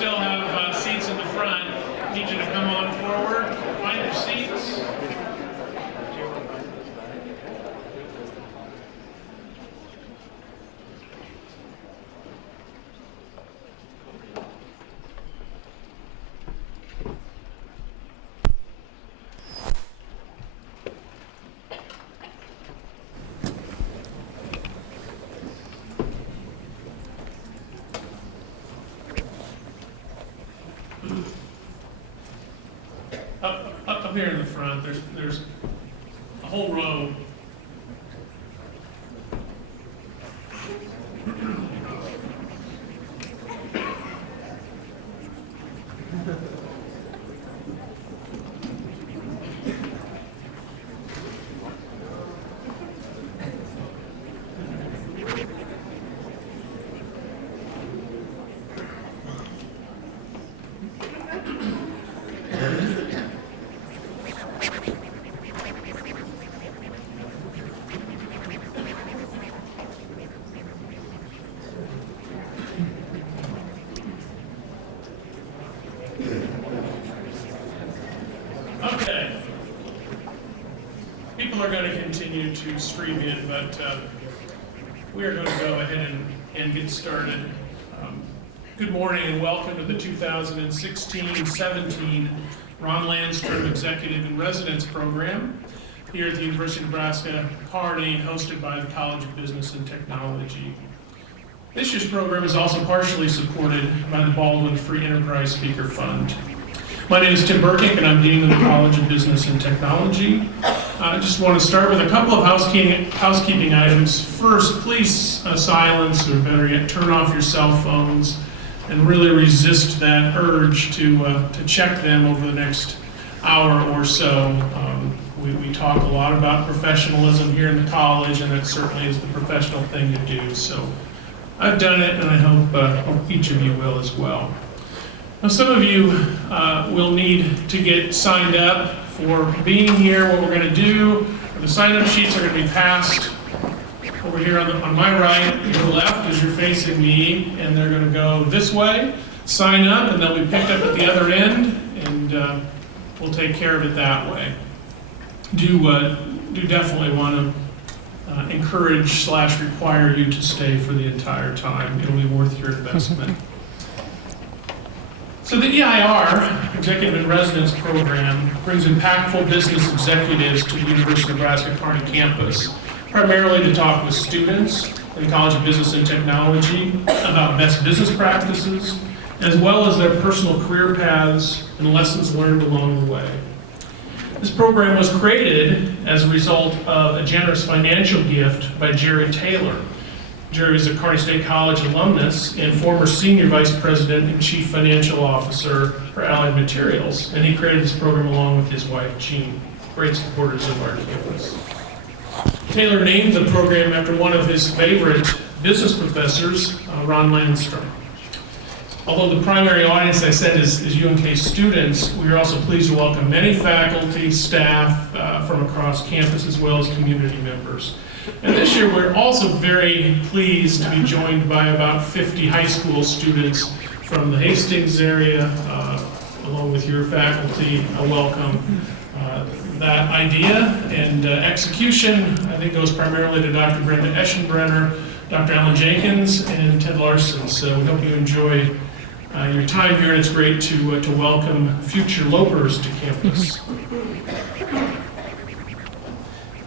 still have seats in the front. I need you to come on forward, find your seats. Up here in the front, there's a whole row. Okay. People are going to continue to stream in, but we are going to go ahead and get started. Good morning and welcome to the 2016-17 Ron Landstrom Executive in Residence Program here at the University of Nebraska, Kearney, hosted by the College of Business and Technology. This year's program is also partially supported by the Baldwin Free Enterprise Speaker Fund. My name is Tim Burkick, and I'm Dean of the College of Business and Technology. I just want to start with a couple of housekeeping items. First, please silence, or better yet, turn off your cell phones and really resist that urge to check them over the next hour or so. We talk a lot about professionalism here in the college, and that certainly is the professional thing to do. So I've done it, and I hope each of you will as well. Now, some of you will need to get signed up for being here. What we're going to do, the sign-up sheets are going to be passed over here on my right, your left as you're facing me, and they're going to go this way. Sign up, and they'll be picked up at the other end, and we'll take care of it that way. Do definitely want to encourage/require you to stay for the entire time. It'll be worth your investment. So the EIR, Executive in Residence Program, brings impactful business executives to the University of Nebraska Kearney campus, primarily to talk with students in the College of Business and Technology about best business practices, as well as their personal career paths and lessons learned along the way. This program was created as a result of a generous financial gift by Jerry Taylor. Jerry is a Kearney State College alumnus and former Senior Vice President and Chief Financial Officer for Allied Materials, and he created this program along with his wife, Jean, great supporters of our campus. Taylor named the program after one of his favorite business professors, Ron Landstrom. Although the primary audience, I said, is UNK students, we are also pleased to welcome many faculty, staff from across campus, as well as community members. And this year, we're also very pleased to be joined by about 50 high school students from the Hastings area, along with your faculty. I welcome that idea, and execution, I think, goes primarily to Dr. Brenda Eschenbrenner, Dr. Alan Jenkins, and Ted Larson. So we hope you enjoy your time here, and it's great to welcome future lopers to campus.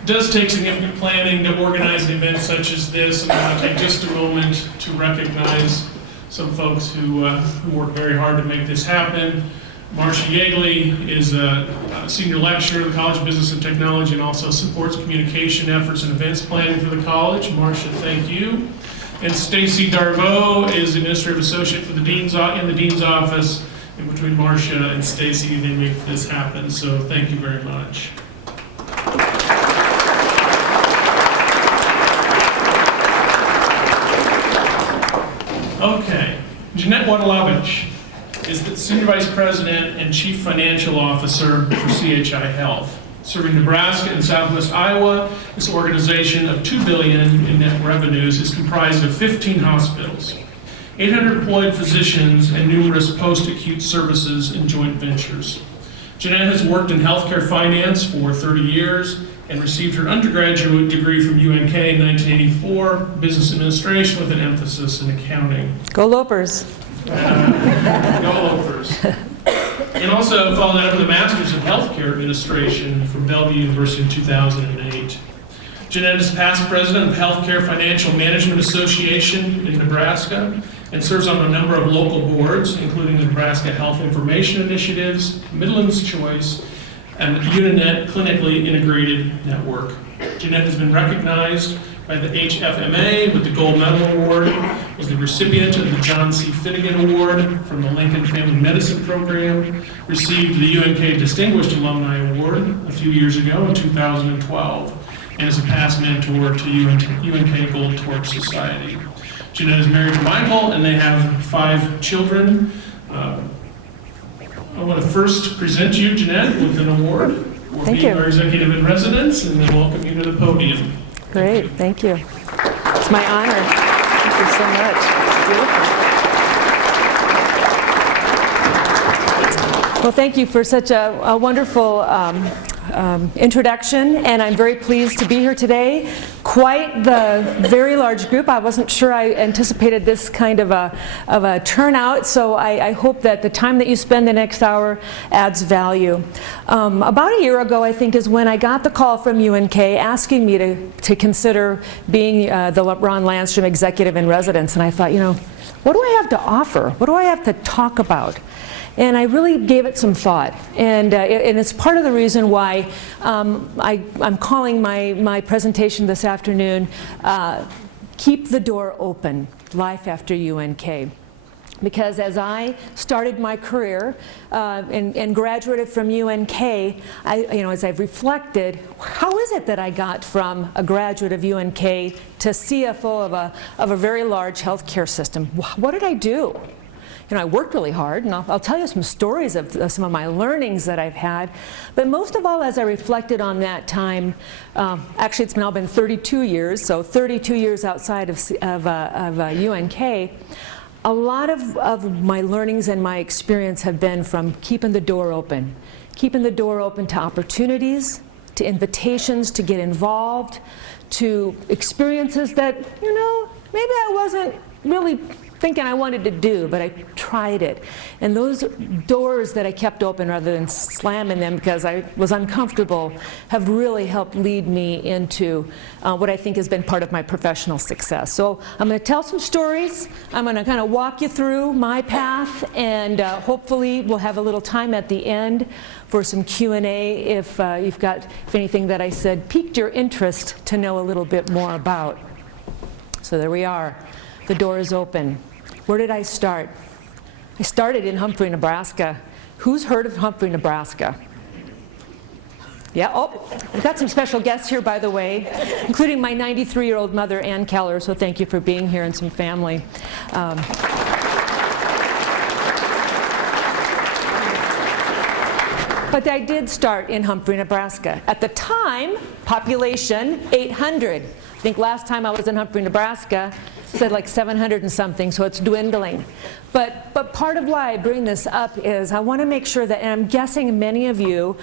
It does take significant planning to organize an event such as this, and I want to take just a moment to recognize some folks who work very hard to make this happen. Marcia Yeagley is a senior lecturer at the College of Business and Technology and also supports communication efforts and events planning for the college. Marcia, thank you. And Stacy Darveau is administrative associate for the dean's in the dean's office. And between Marcia and Stacy, they make this happen. So thank you very much. Okay, Jeanette Wojtalewicz is the Senior Vice President and Chief Financial Officer for CHI Health. Serving Nebraska and Southwest Iowa, this organization of $2 billion in net revenues is comprised of 15 hospitals. 800 employed physicians, and numerous post-acute services and joint ventures. Jeanette has worked in healthcare finance for 30 years and received her undergraduate degree from UNK in 1984, business administration with an emphasis in accounting. Go Lopers. Go Lopers. And also followed that up with a master's in healthcare administration from Bellevue University in 2008. Jeanette is past president of Healthcare Financial Management Association in Nebraska and serves on a number of local boards, including the Nebraska Health Information Initiatives, Midland's Choice, and UNINET Clinically Integrated Network. Jeanette has been recognized by the HFMA with the Gold Medal Award, was the recipient of the John C. Finnegan Award from the Lincoln Family Medicine Program, received the UNK Distinguished Alumni Award a few years ago in 2012, and is a past mentor to UNK Gold Torch Society. Jeanette is married to Michael, and they have 5 children. I want to first present you, Jeanette, with an award for being our executive in residence, and then welcome you to the podium. Great, thank you. It's my honor. Thank you so much. Well, thank you for such a wonderful introduction, and I'm very pleased to be here today. Quite the very large group. I wasn't sure I anticipated this kind of a turnout, so I hope that the time that you spend the next hour adds value. About a year ago, I think, is when I got the call from UNK asking me to consider being the Ron Landstrom Executive in Residence, and I thought, you know, what do I have to offer? What do I have to talk about? And I really gave it some thought, and it's part of the reason why I'm calling my presentation this afternoon, Keep the Door Open, Life After UNK. Because as I started my career and graduated from UNK, as I've reflected, how is it that I got from a graduate of UNK to CFO of a very large healthcare system? What did I do? You know, I worked really hard, and I'll tell you some stories of some of my learnings that I've had. But most of all, as I reflected on that time, actually it's now been 32 years, so 32 years outside of UNK, a lot of my learnings and my experience have been from keeping the door open to opportunities, to invitations to get involved, to experiences that, you know, maybe I wasn't really thinking I wanted to do, but I tried it. And those doors that I kept open rather than slamming them because I was uncomfortable have really helped lead me into what I think has been part of my professional success. So I'm going to tell some stories. I'm going to kind of walk you through my path, and hopefully we'll have a little time at the end for some Q&A if anything that I said piqued your interest to know a little bit more about. So there we are. The door is open. Where did I start? I started in Humphrey, Nebraska. Who's heard of Humphrey, Nebraska? Yeah, oh, we've got some special guests here, by the way, including my 93-year-old mother, Ann Keller, so thank you for being here, and some family. But I did start in Humphrey, Nebraska. At the time, population 800. I think last time I was in Humphrey, Nebraska, it said like 700 and something, so it's dwindling. But part of why I bring this up is I want to make sure that, and I'm guessing many of you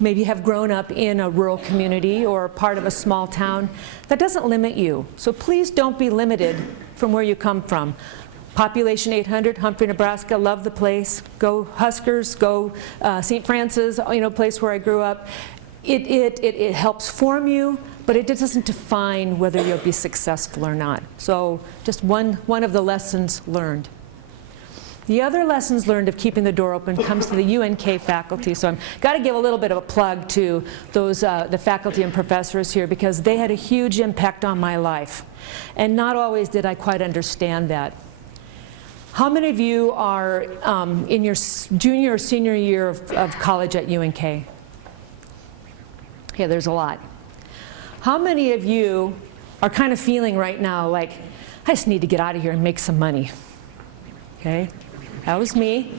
maybe have grown up in a rural community or part of a small town. That doesn't limit you. So please don't be limited from where you come from. Population 800, Humphrey, Nebraska, love the place. Go Huskers, go St. Francis, you know, place where I grew up. It helps form you, but it doesn't define whether you'll be successful or not. So just one of the lessons learned. The other lessons learned of keeping the door open comes to the UNK faculty. So I've got to give a little bit of a plug to those the faculty and professors here, because they had a huge impact on my life. And not always did I quite understand that. How many of you are in your junior or senior year of college at UNK? Yeah, there's a lot. How many of you are kind of feeling right now like, I just need to get out of here and make some money? Okay, that was me.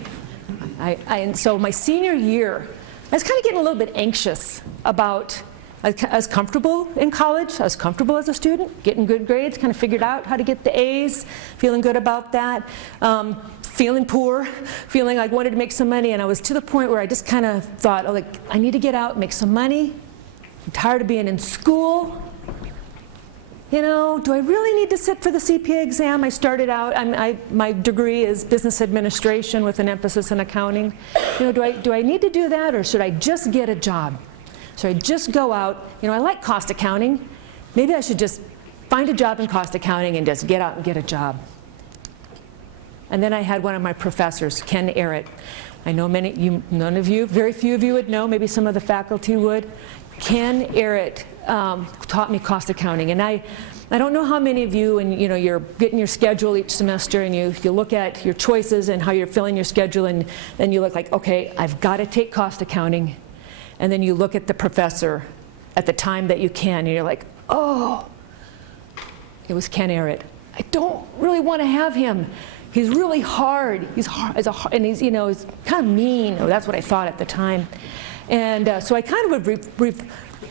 And so my senior year, I was kind of getting a little bit anxious about I was comfortable in college. I was comfortable as a student, getting good grades, kind of figured out how to get the A's, feeling good about that, feeling poor, feeling like I wanted to make some money, and I was to the point where I just kind of thought, oh, like, I need to get out, make some money. I'm tired of being in school. You know, do I really need to sit for the CPA exam? I started out, my degree is business administration with an emphasis in accounting. You know, do I need to do that, or should I just get a job? Should I just go out? You know, I like cost accounting. Maybe I should just find a job in cost accounting and just get out and get a job. And then I had one of my professors, Ken Arrett. I know none of you, very few of you would know, maybe some of the faculty would. Ken Arrett taught me cost accounting, and I don't know how many of you, and you know, you're getting your schedule each semester, and you look at your choices and how you're filling your schedule, and then you look like, okay, I've got to take cost accounting, and then you look at the professor at the time that you can, and you're like, oh, it was Ken Arrett. I don't really want to have him. He's really hard. He's hard, and he's, you know, he's kind of mean. Or that's what I thought at the time. And so I kind of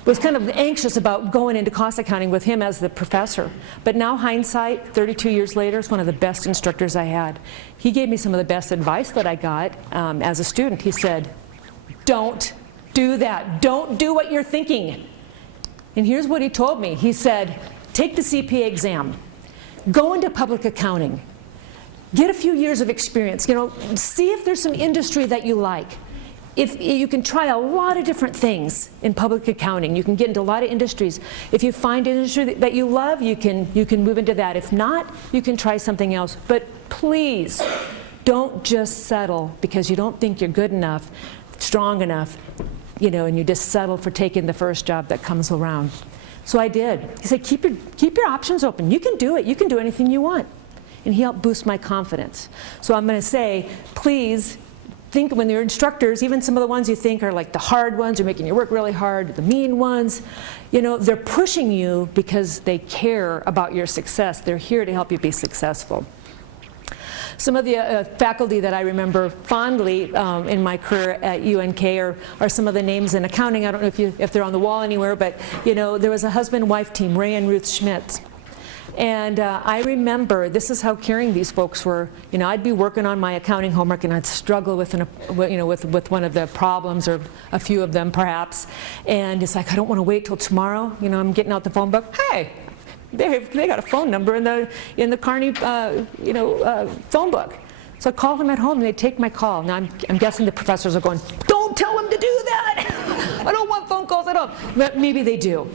was kind of anxious about going into cost accounting with him as the professor. But now hindsight, 32 years later, is one of the best instructors I had. He gave me some of the best advice that I got as a student. He said, don't do that. Don't do what you're thinking. And here's what he told me. He said, take the CPA exam. Go into public accounting. Get a few years of experience. You know, see if there's some industry that you like. If you can try a lot of different things in public accounting, you can get into a lot of industries. If you find an industry that you love, you can move into that. If not, you can try something else. But please, don't just settle because you don't think you're good enough, strong enough, you know, and you just settle for taking the first job that comes around. So I did. He said, keep your options open. You can do it. You can do anything you want. And he helped boost my confidence. So I'm going to say, please, think when you're instructors, even some of the ones you think are like the hard ones, are making you work really hard, the mean ones, you know, they're pushing you because they care about your success. They're here to help you be successful. Some of the faculty that I remember fondly in my career at UNK are some of the names in accounting. I don't know if they're on the wall anywhere, but you know, there was a husband-wife team, Ray and Ruth Schmitz. And I remember, this is how caring these folks were. You know, I'd be working on my accounting homework and I'd struggle with one of the problems, or a few of them perhaps. And it's like, I don't want to wait till tomorrow. You know, I'm getting out the phone book. Hey, they got a phone number in the Kearney phone book. So I call them at home and they take my call. Now I'm guessing the professors are going, don't tell them to do that. I don't want phone calls at all. But maybe they do.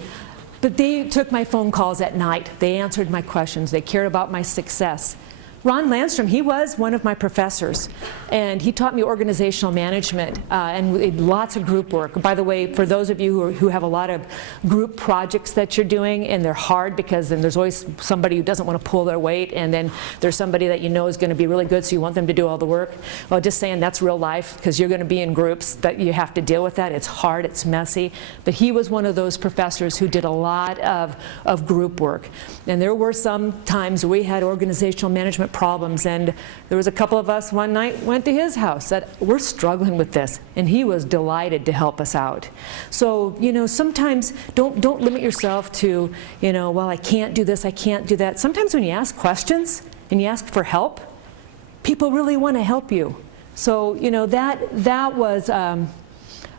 But they took my phone calls at night. They answered my questions. They cared about my success. Ron Landstrom, he was one of my professors, and he taught me organizational management and lots of group work. By the way, for those of you who have a lot of group projects that you're doing, and they're hard because then there's always somebody who doesn't want to pull their weight, and then there's somebody that you know is going to be really good, so you want them to do all the work. Well, just saying, that's real life, because you're going to be in groups that you have to deal with that. It's hard, it's messy. But he was one of those professors who did a lot of group work. And there were some times we had organizational management problems, and there was a couple of us one night went to his house, said, we're struggling with this, and he was delighted to help us out. So, you know, sometimes don't limit yourself to, you know, well, I can't do this, I can't do that. Sometimes when you ask questions and you ask for help, people really want to help you. So, you know, that was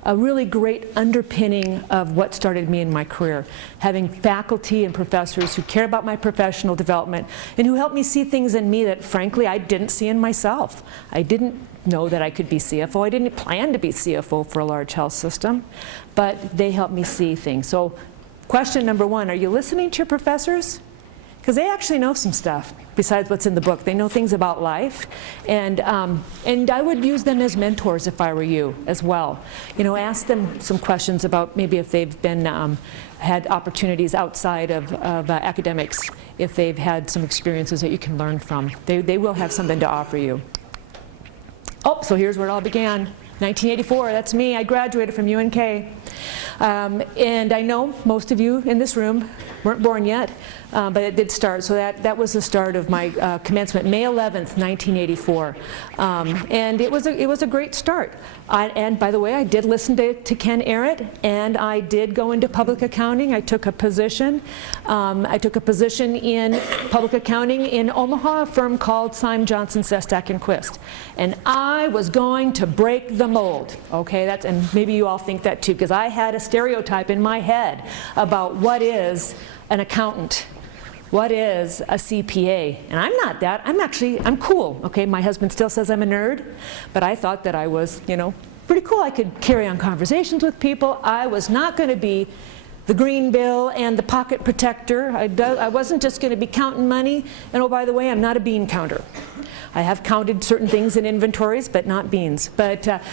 a really great underpinning of what started me in my career. Having faculty and professors who care about my professional development and who helped me see things in me that, frankly, I didn't see in myself. I didn't know that I could be CFO. I didn't plan to be CFO for a large health system, but they helped me see things. So question number one, are you listening to your professors? Because they actually know some stuff besides what's in the book. They know things about life, and I would use them as mentors if I were you as well. You know, ask them some questions about maybe if they've been had opportunities outside of academics, if they've had some experiences that you can learn from. They will have something to offer you. Oh, so here's where it all began. 1984, that's me. I graduated from UNK. And I know most of you in this room weren't born yet, but it did start. So that was the start of my commencement, May 11th, 1984. And it was a great start. And by the way, I did listen to Ken Arrett, and I did go into public accounting. I took a position. I took a position in public accounting in Omaha, a firm called Syme Johnson Sestak and Quist. And I was going to break the mold. Okay, and maybe you all think that too, because I had a stereotype in my head about what is an accountant. What is a CPA? And I'm not that. I'm cool. Okay, my husband still says I'm a nerd, but I thought that I was, pretty cool. I could carry on conversations with people. I was not going to be the green bill and the pocket protector. I wasn't just going to be counting money. And oh, by the way, I'm not a bean counter. I have counted certain things in inventories, but not beans.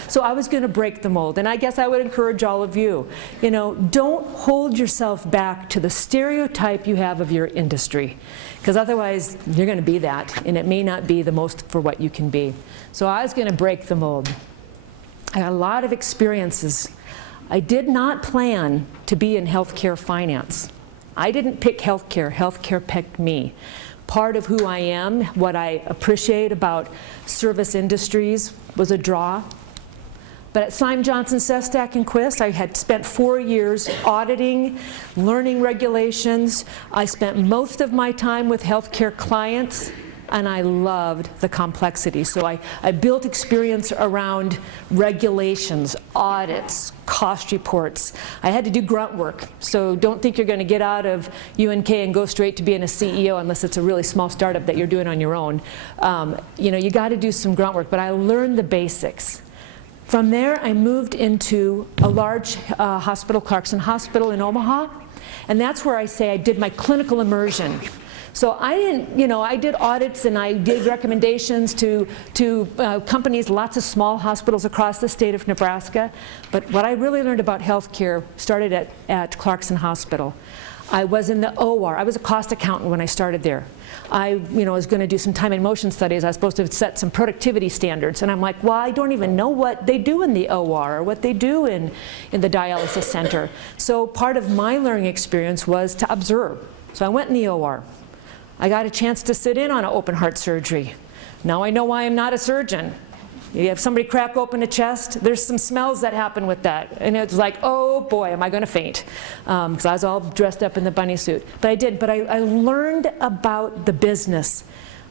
So I was going to break the mold. And I guess I would encourage all of you, don't hold yourself back to the stereotype you have of your industry, because otherwise you're going to be that, and it may not be the most for what you can be. So I was going to break the mold. I had a lot of experiences. I did not plan to be in healthcare finance. I didn't pick healthcare. Healthcare picked me. Part of who I am, what I appreciate about service industries, was a draw. But at Syme Johnson Sestak and Quist, I had spent 4 years auditing, learning regulations. I spent most of my time with healthcare clients, and I loved the complexity. So I built experience around regulations, audits, cost reports. I had to do grunt work. So don't think you're going to get out of UNK and go straight to being a CEO unless it's a really small startup that you're doing on your own. You got to do some grunt work, but I learned the basics. From there, I moved into a large hospital, Clarkson Hospital in Omaha, and that's where I say I did my clinical immersion. So I didn't, I did audits and I did recommendations to companies, lots of small hospitals across the state of Nebraska. But what I really learned about healthcare started at Clarkson Hospital. I was in the OR. I was a cost accountant when I started there. I was going to do some time and motion studies. I was supposed to set some productivity standards. And I'm like, well, I don't even know what they do in the OR or what they do in the dialysis center. So part of my learning experience was to observe. So I went in the OR. I got a chance to sit in on an open heart surgery. Now I know why I'm not a surgeon. You have somebody crack open a chest, there's some smells that happen with that. And it's like, oh boy, am I going to faint. Because I was all dressed up in the bunny suit. But I did, but I learned about the business.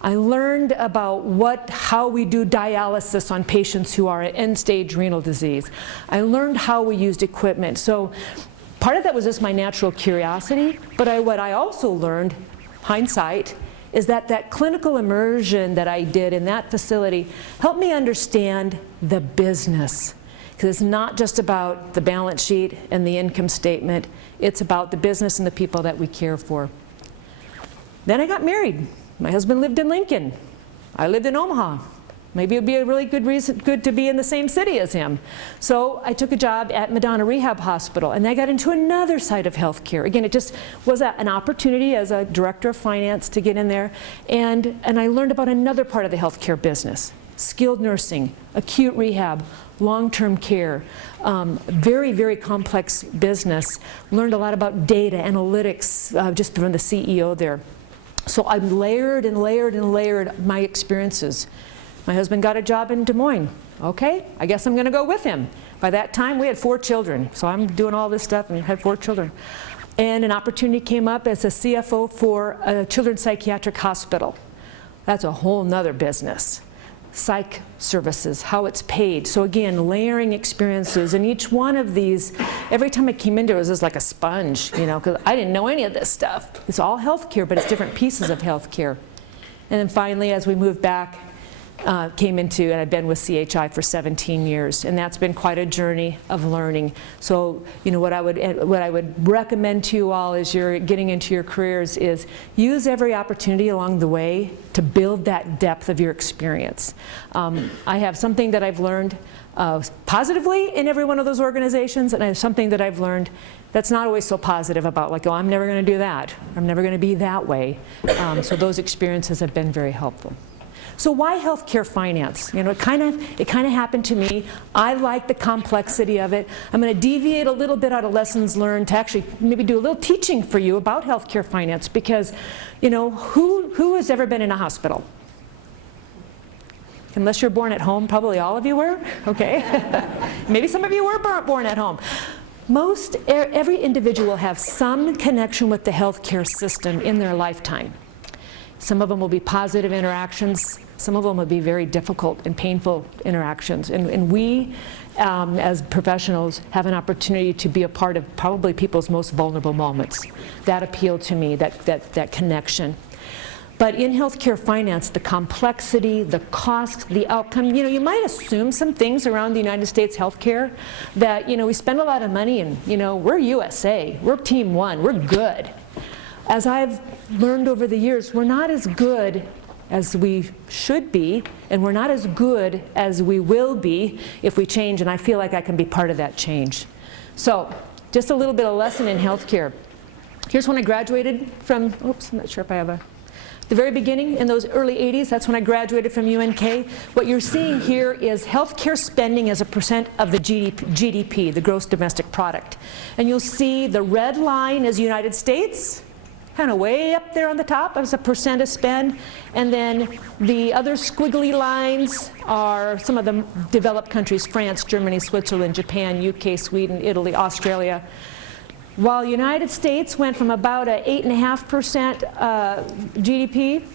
I learned about how we do dialysis on patients who are at end-stage renal disease. I learned how we used equipment. So part of that was just my natural curiosity, but what I also learned, hindsight, is that clinical immersion that I did in that facility helped me understand the business. Because it's not just about the balance sheet and the income statement, it's about the business and the people that we care for. Then I got married. My husband lived in Lincoln. I lived in Omaha. Maybe it would be a really good to be in the same city as him. So I took a job at Madonna Rehab Hospital, and I got into another side of healthcare. Again, it just was an opportunity as a director of finance to get in there, and I learned about another part of the healthcare business: skilled nursing, acute rehab, long-term care, very, very complex business. Learned a lot about data analytics just from the CEO there. So I layered and layered and layered my experiences. My husband got a job in Des Moines. Okay, I guess I'm going to go with him. By that time, we had 4 children. So I'm doing all this stuff and had 4 children. And an opportunity came up as a CFO for a children's psychiatric hospital. That's a whole nother business. Psych services, how it's paid. So again, layering experiences. And each one of these, every time I came into it was just like a sponge, because I didn't know any of this stuff. It's all healthcare, but it's different pieces of healthcare. And then finally, as we moved back, came into, and I've been with CHI for 17 years, and that's been quite a journey of learning. So, what I would recommend to you all as you're getting into your careers is use every opportunity along the way to build that depth of your experience. I have something that I've learned positively in every one of those organizations, and I have something that I've learned that's not always so positive about, like, oh, I'm never going to do that. I'm never going to be that way. So those experiences have been very helpful. So why healthcare finance? You know, it kind of happened to me. I like the complexity of it. I'm going to deviate a little bit out of lessons learned to actually maybe do a little teaching for you about healthcare finance, because, you know, who has ever been in a hospital? Unless you're born at home, probably all of you were. Okay. Maybe some of you were born at home. Every individual will have some connection with the healthcare system in their lifetime. Some of them will be positive interactions. Some of them will be very difficult and painful interactions. And we, as professionals, have an opportunity to be a part of probably people's most vulnerable moments. That appealed to me, that connection. But in healthcare finance, the complexity, the cost, the outcome, you know, you might assume some things around the United States healthcare that, you know, we spend a lot of money and, you know, we're USA, we're team one, we're good. As I've learned over the years, we're not as good as we should be, and we're not as good as we will be if we change, and I feel like I can be part of that change. So, just a little bit of lesson in healthcare. Here's when I graduated from, oops, I'm not sure if I have the very beginning, in those early 80s, that's when I graduated from UNK. What you're seeing here is healthcare spending as a percent of the GDP, the gross domestic product. And you'll see the red line is United States, kind of way up there on the top as a percent of spend. And then the other squiggly lines are some of the developed countries: France, Germany, Switzerland, Japan, UK, Sweden, Italy, Australia. While United States went from about a 8.5% GDP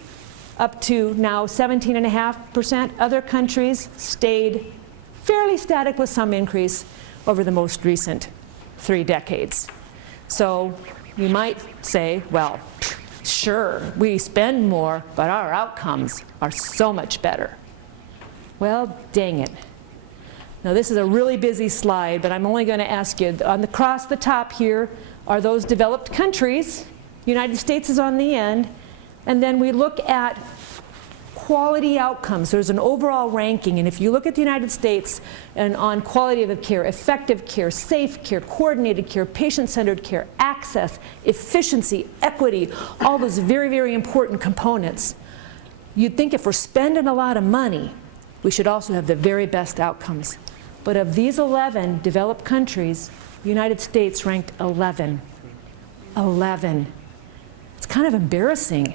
up to now 17.5%, other countries stayed fairly static with some increase over the most recent 3 decades. So you might say, well, sure, we spend more, but our outcomes are so much better. Well, dang it. Now this is a really busy slide, but I'm only going to ask you, across the top here are those developed countries. United States is on the end. And then we look at quality outcomes. There's an overall ranking, and if you look at the United States and on quality of care, effective care, safe care, coordinated care, patient-centered care, access, efficiency, equity, all those very, very important components, you'd think if we're spending a lot of money, we should also have the very best outcomes. But of these 11 developed countries, the United States ranked 11. 11. It's kind of embarrassing.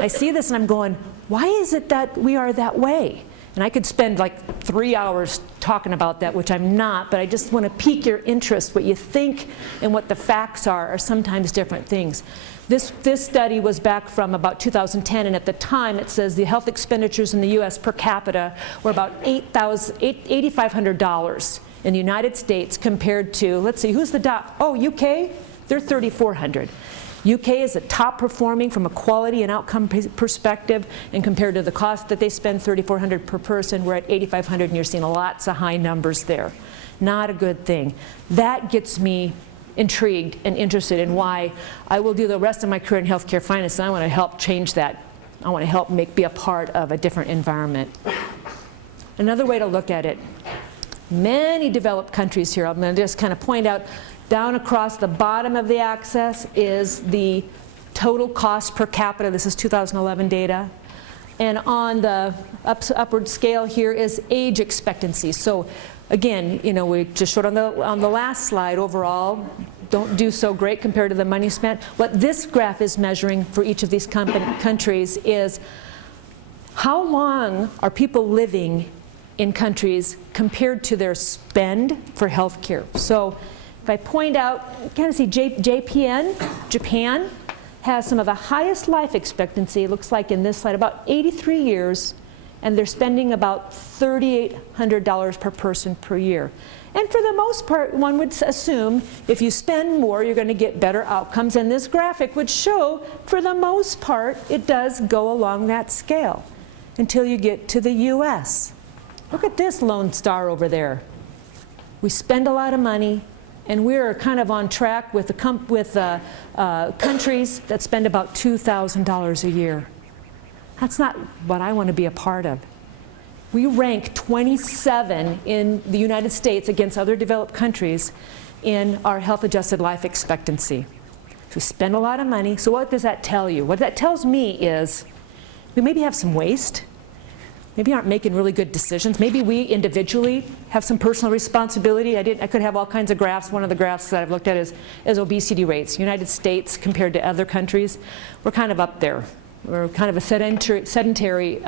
I see this and I'm going, why is it that we are that way? And I could spend like 3 hours talking about that, which I'm not, but I just want to pique your interest. What you think and what the facts are sometimes different things. This study was back from about 2010, and at the time it says the health expenditures in the U.S. per capita were about $8,500 in the United States compared to, let's see, who's the top? Oh, UK? They're $3,400. UK is the top performing from a quality and outcome perspective, and compared to the cost that they spend, $3,400 per person, we're at $8,500, and you're seeing lots of high numbers there. Not a good thing. That gets me intrigued and interested in why I will do the rest of my career in healthcare finance, and I want to help change that. I want to help be a part of a different environment. Another way to look at it, many developed countries here, I'm going to just kind of point out, down across the bottom of the axis is the total cost per capita. This is 2011 data. And on the upward scale here is age expectancy. So again, you know, we just showed on the last slide, overall don't do so great compared to the money spent. What this graph is measuring for each of these countries is how long are people living in countries compared to their spend for health care. So if I point out, you kind of see Japan has some of the highest life expectancy, it looks like in this slide, about 83 years, and they're spending about $3,800 per person per year. And for the most part, one would assume if you spend more, you're going to get better outcomes, and this graphic would show, for the most part, it does go along that scale until you get to the US. Look at this lone star over there. We spend a lot of money, and we're kind of on track with countries that spend about $2,000 a year. That's not what I want to be a part of. We rank 27 in the United States against other developed countries in our health-adjusted life expectancy. So we spend a lot of money. So what does that tell you? What that tells me is we maybe have some waste. maybe aren't making really good decisions. Maybe we individually have some personal responsibility. I could have all kinds of graphs. One of the graphs that I've looked at is obesity rates. United States compared to other countries, we're kind of up there. We're kind of a sedentary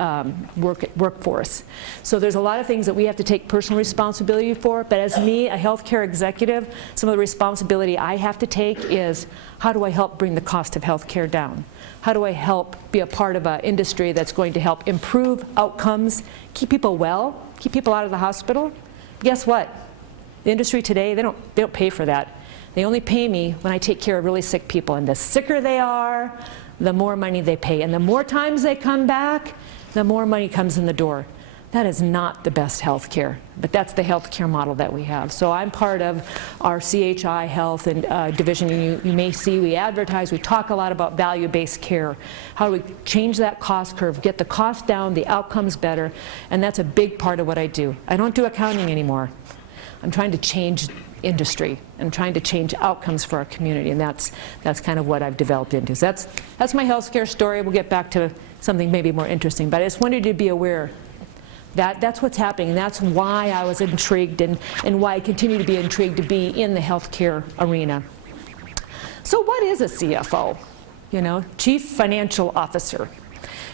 workforce. So there's a lot of things that we have to take personal responsibility for, but as me, a healthcare executive, some of the responsibility I have to take is, how do I help bring the cost of healthcare down? How do I help be a part of an industry that's going to help improve outcomes, keep people well, keep people out of the hospital? Guess what? The industry today, they don't pay for that. They only pay me when I take care of really sick people, and the sicker they are, the more money they pay. And the more times they come back, the more money comes in the door. That is not the best health care, but that's the health care model that we have. So I'm part of our CHI Health and division. You may see we advertise, we talk a lot about value-based care. How do we change that cost curve, get the cost down, the outcomes better, and that's a big part of what I do. I don't do accounting anymore. I'm trying to change industry. I'm trying to change outcomes for our community, and that's kind of what I've developed into. So that's my healthcare story. We'll get back to something maybe more interesting, but I just wanted you to be aware that that's what's happening, and that's why I was intrigued and why I continue to be intrigued to be in the healthcare arena. So what is a CFO? You know, Chief Financial Officer.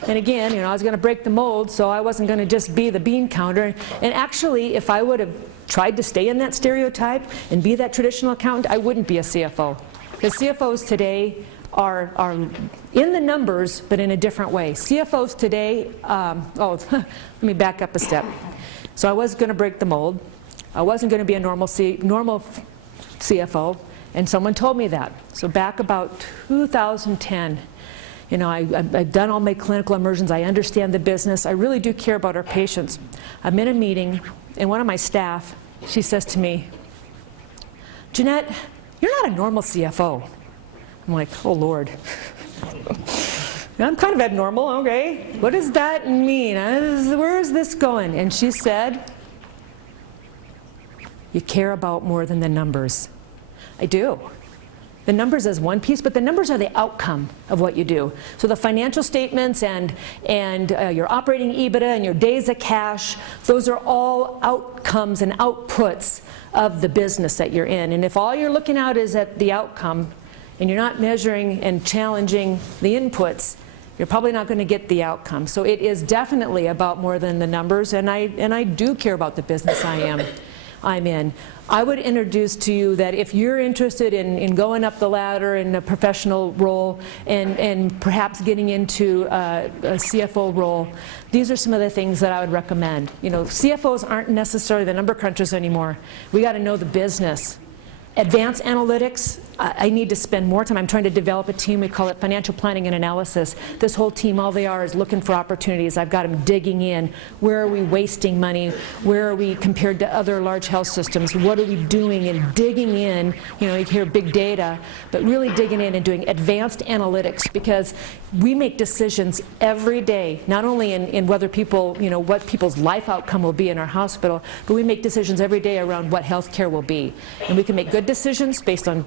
And again, you know, I was going to break the mold, so I wasn't going to just be the bean counter. And actually, if I would have tried to stay in that stereotype and be that traditional accountant, I wouldn't be a CFO. Because CFOs today are in the numbers, but in a different way. CFOs today, let me back up a step. So I was going to break the mold. I wasn't going to be a normal CFO, and someone told me that. So back about 2010, you know, I've done all my clinical immersions. I understand the business. I really do care about our patients. I'm in a meeting, and one of my staff, she says to me, "Jeanette, you're not a normal CFO." I'm like, oh, Lord. I'm kind of abnormal, okay. What does that mean? Where is this going? And she said, "You care about more than the numbers." I do. The numbers is one piece, but the numbers are the outcome of what you do. So the financial statements and your operating EBITDA and your days of cash, those are all outcomes and outputs of the business that you're in. And if all you're looking at is at the outcome, and you're not measuring and challenging the inputs, you're probably not going to get the outcome. So it is definitely about more than the numbers, and I do care about the business I'm in. I would introduce to you that if you're interested in going up the ladder in a professional role and perhaps getting into a CFO role, these are some of the things that I would recommend. You know, CFOs aren't necessarily the number crunchers anymore. We got to know the business. Advanced analytics, I need to spend more time. I'm trying to develop a team. We call it financial planning and analysis. This whole team, all they are is looking for opportunities. I've got them digging in. Where are we wasting money? Where are we compared to other large health systems? What are we doing? And digging in, you know, you hear big data, but really digging in and doing advanced analytics, because we make decisions every day, not only in whether people, you know, what people's life outcome will be in our hospital, but we make decisions every day around what health care will be. And we can make good decisions based on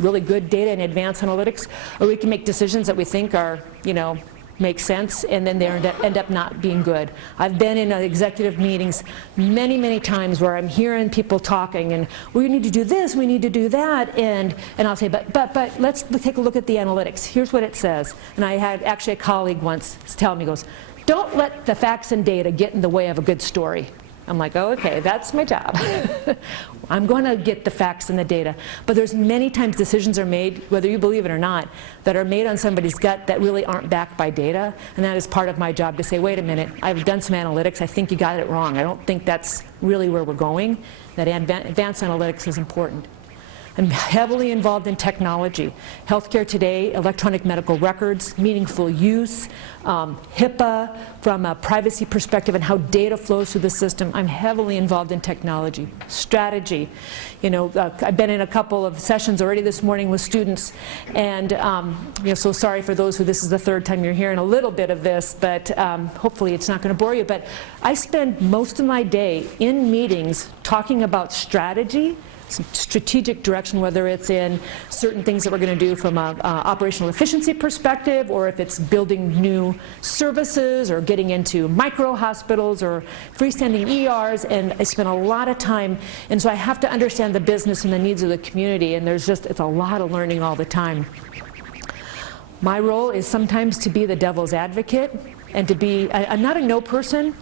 really good data and advanced analytics, or we can make decisions that we think are, you know, make sense, and then they end up not being good. I've been in executive meetings many, many times where I'm hearing people talking, and we need to do this, we need to do that, and I'll say, but let's take a look at the analytics. Here's what it says. And I had actually a colleague once tell me, goes, "Don't let the facts and data get in the way of a good story." I'm like, oh, okay, that's my job. I'm going to get the facts and the data. But there's many times decisions are made, whether you believe it or not, that are made on somebody's gut that really aren't backed by data. And that is part of my job to say, wait a minute, I've done some analytics. I think you got it wrong. I don't think that's really where we're going. That advanced analytics is important. I'm heavily involved in technology. Healthcare today, electronic medical records, meaningful use, HIPAA from a privacy perspective and how data flows through the system. I'm heavily involved in technology. Strategy. You know, I've been in a couple of sessions already this morning with students, and you know, so sorry for those who this is the third time you're hearing a little bit of this, but hopefully it's not going to bore you. But I spend most of my day in meetings talking about strategy some strategic direction, whether it's in certain things that we're going to do from an operational efficiency perspective, or if it's building new services or getting into micro hospitals or freestanding ERs. And I spend a lot of time, and so I have to understand the business and the needs of the community, and it's a lot of learning all the time. My role is sometimes to be the devil's advocate and to be, I'm not a no person.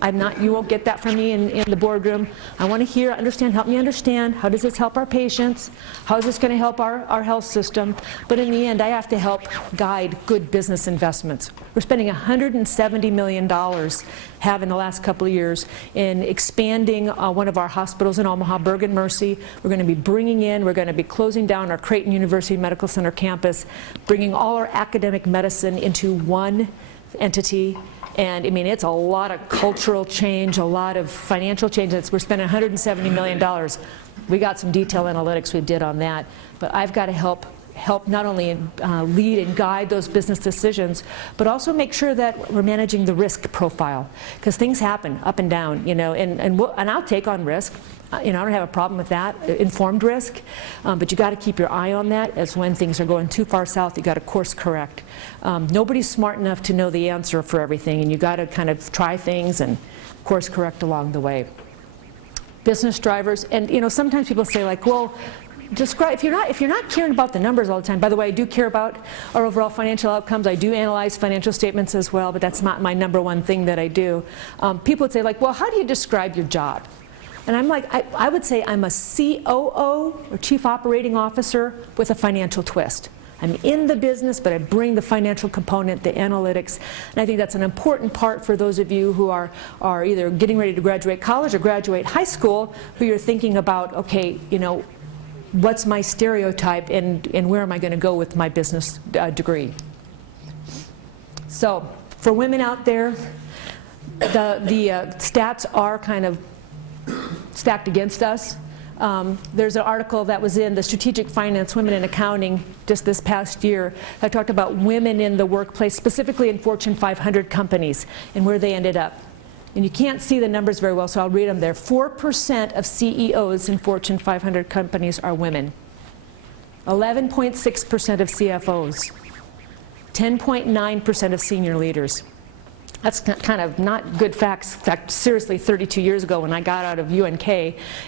You won't get that from me in the boardroom. I want to hear, understand, help me understand, how does this help our patients? How is this going to help our health system? But in the end, I have to help guide good business investments. We're spending $170 million in the last couple of years in expanding one of our hospitals in Omaha, Bergen Mercy. We're going to be we're going to be closing down our Creighton University Medical Center campus, bringing all our academic medicine into one entity. And I mean, it's a lot of cultural change, a lot of financial change. We're spending $170 million. We got some detailed analytics we did on that. But I've got to help not only lead and guide those business decisions, but also make sure that we're managing the risk profile. Because things happen up and down, and I'll take on risk. I don't have a problem with that, informed risk, but you got to keep your eye on that, as when things are going too far south, you got to course correct. Nobody's smart enough to know the answer for everything, and you got to kind of try things and course correct along the way. Business drivers, and sometimes people say like, well, describe, if you're not caring about the numbers all the time. By the way, I do care about our overall financial outcomes. I do analyze financial statements as well, but that's not my number one thing that I do. People would say like, well, how do you describe your job? And I'm like, I would say I'm a COO, or Chief Operating Officer, with a financial twist. I'm in the business, but I bring the financial component, the analytics, and I think that's an important part for those of you who are either getting ready to graduate college or graduate high school, who you're thinking about, okay, what's my stereotype and where am I going to go with my business degree? So for women out there, the stats are kind of stacked against us. There's an article that was in the Strategic Finance Women in Accounting just this past year that talked about women in the workplace, specifically in Fortune 500 companies, and where they ended up. And you can't see the numbers very well, so I'll read them there. 4% of CEOs in Fortune 500 companies are women. 11.6% of CFOs. 10.9% of senior leaders. That's kind of not good facts. In fact, seriously, 32 years ago when I got out of UNK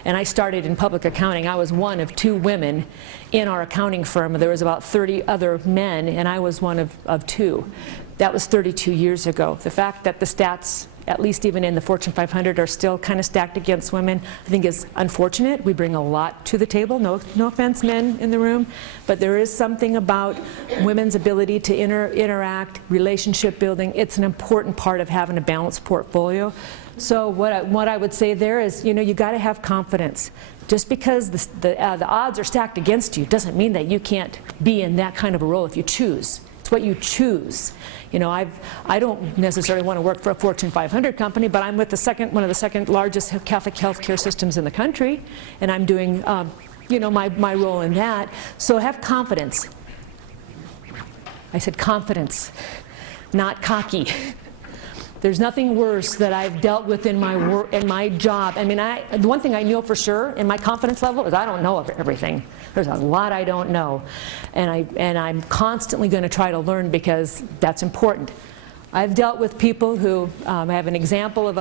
and I started in public accounting, I was one of 2 women in our accounting firm. There was about 30 other men, and I was one of 2. That was 32 years ago. The fact that the stats, at least even in the Fortune 500, are still kind of stacked against women, I think is unfortunate. We bring a lot to the table. No offense, men in the room, but there is something about women's ability to interact, relationship building. It's an important part of having a balanced portfolio. So what I would say there is, you got to have confidence. Just because the odds are stacked against you doesn't mean that you can't be in that kind of a role if you choose. It's what you choose. I don't necessarily want to work for a Fortune 500 company, but I'm with one of the second largest Catholic healthcare systems in the country, and I'm doing, my role in that. So have confidence. I said confidence, not cocky. There's nothing worse that I've dealt with in my work, in my job. I mean, the one thing I know for sure in my confidence level is I don't know everything. There's a lot I don't know, and I'm constantly going to try to learn because that's important. I've dealt with people who I have an example of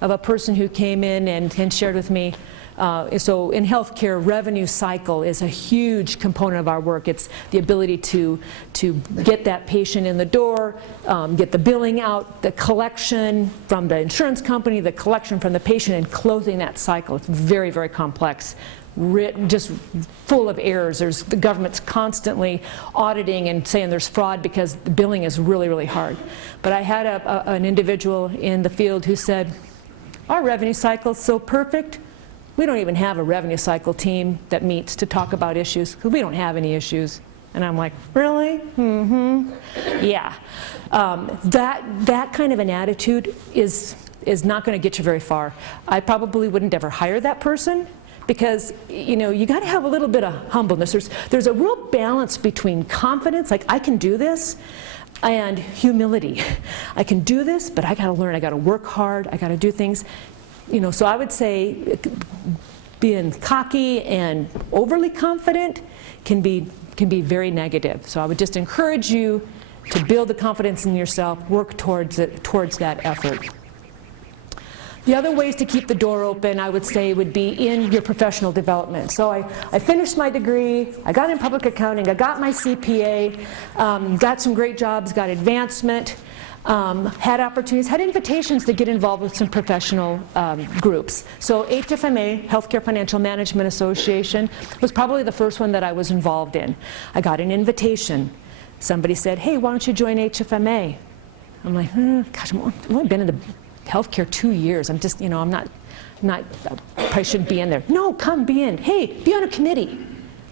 a person who came in and shared with me. So in healthcare, revenue cycle is a huge component of our work. It's the ability to get that patient in the door, get the billing out, the collection from the insurance company, the collection from the patient, and closing that cycle. It's very, very complex. Just full of errors. The government's constantly auditing and saying there's fraud because the billing is really, really hard. But I had an individual in the field who said, our revenue cycle is so perfect, we don't even have a revenue cycle team that meets to talk about issues because we don't have any issues. And I'm like, really? Mm-hmm. Yeah. That kind of an attitude is not going to get you very far. I probably wouldn't ever hire that person. Because you got to have a little bit of humbleness. There's a real balance between confidence, like I can do this, and humility. I can do this, but I got to learn. I got to work hard. I got to do things. So I would say being cocky and overly confident can be very negative. So I would just encourage you to build the confidence in yourself, work towards that effort. The other ways to keep the door open, I would say, would be in your professional development. So I finished my degree, I got in public accounting, I got my CPA, got some great jobs, got advancement, had opportunities, had invitations to get involved with some professional groups. So HFMA, Healthcare Financial Management Association, was probably the first one that I was involved in. I got an invitation. Somebody said, hey, why don't you join HFMA? I'm like, gosh, I've only been in the healthcare 2 years. I'm just, I'm not, I probably shouldn't be in there. No, come, be in. Hey, be on a committee.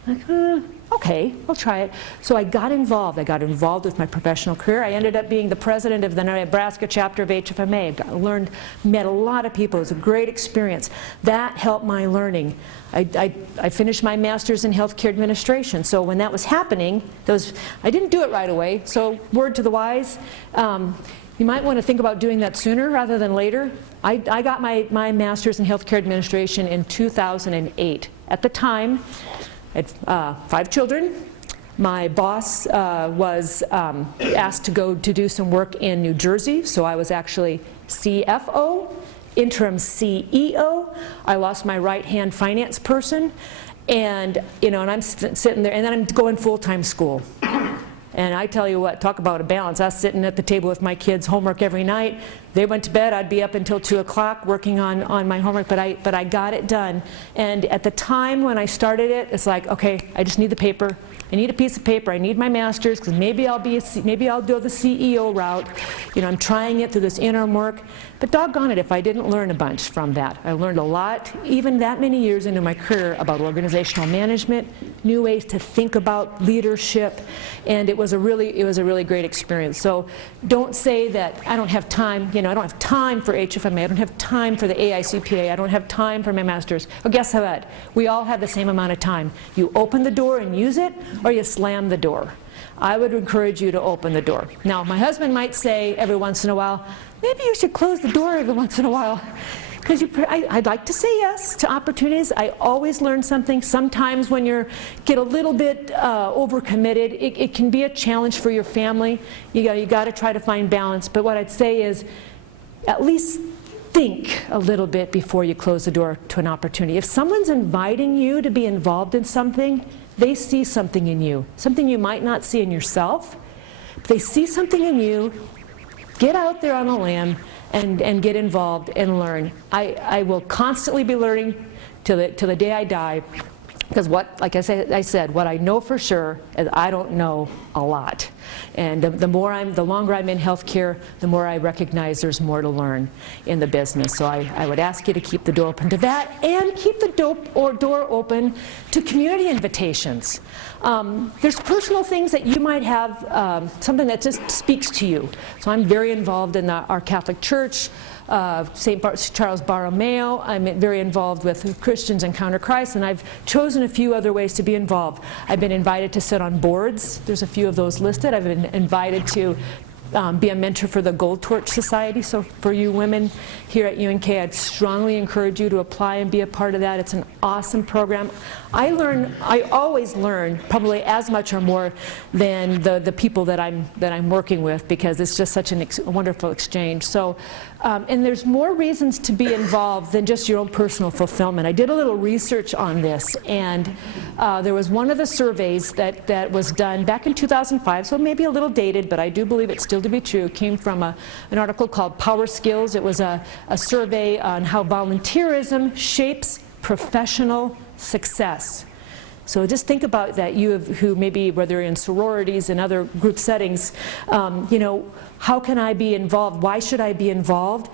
I'm like, okay, I'll try it. So I got involved. I got involved with my professional career. I ended up being the president of the Nebraska chapter of HFMA. Met a lot of people. It was a great experience. That helped my learning. I finished my master's in healthcare administration. So when that was happening, I didn't do it right away. So word to the wise, you might want to think about doing that sooner rather than later. I got my master's in healthcare administration in 2008. At the time, I had 5 children. My boss was asked to go to do some work in New Jersey, so I was actually CFO, interim CEO. I lost my right-hand finance person, and and I'm sitting there, and then I'm going full-time school. And I tell you what, talk about a balance. I was sitting at the table with my kids' homework every night. They went to bed, I'd be up until 2 o'clock working on my homework, but I got it done. And at the time when I started it, it's like, okay, I just need the paper. I need a piece of paper. I need my master's, because maybe I'll do the CEO route. I'm trying it through this interim work. But doggone it if I didn't learn a bunch from that. I learned a lot, even that many years into my career, about organizational management, new ways to think about leadership, and it was a really great experience. So don't say that I don't have time. I don't have time for HFMA. I don't have time for the AICPA. I don't have time for my master's. Well, guess what? We all have the same amount of time. You open the door and use it, or you slam the door. I would encourage you to open the door. Now, my husband might say every once in a while, maybe you should close the door every once in a while, because I'd like to say yes to opportunities. I always learn something. Sometimes when you get a little bit overcommitted, it can be a challenge for your family. You got to try to find balance. But what I'd say is, at least think a little bit before you close the door to an opportunity. If someone's inviting you to be involved in something, they see something in you, something you might not see in yourself. If they see something in you, get out there on a limb and get involved and learn. I will constantly be learning till the day I die, because like I said, what I know for sure is I don't know a lot. And the longer I'm in healthcare, the more I recognize there's more to learn in the business. So I would ask you to keep the door open to that, and keep the door open to community invitations. There's personal things that you might have, something that just speaks to you. So I'm very involved in our Catholic Church, St. Charles Borromeo. I'm very involved with Christians Encounter Christ, and I've chosen a few other ways to be involved. I've been invited to sit on boards. There's a few of those listed. I've been invited to be a mentor for the Gold Torch Society. So for you women here at UNK, I'd strongly encourage you to apply and be a part of that. It's an awesome program. I always learn probably as much or more than the people that I'm working with, because it's just such a wonderful exchange. So, and there's more reasons to be involved than just your own personal fulfillment. I did a little research on this, and there was one of the surveys that was done back in 2005, so maybe a little dated, but I do believe it's still to be true. It came from an article called Power Skills. It was a survey on how volunteerism shapes professional success. So just think about that, who maybe, whether you're in sororities and other group settings, how can I be involved? Why should I be involved?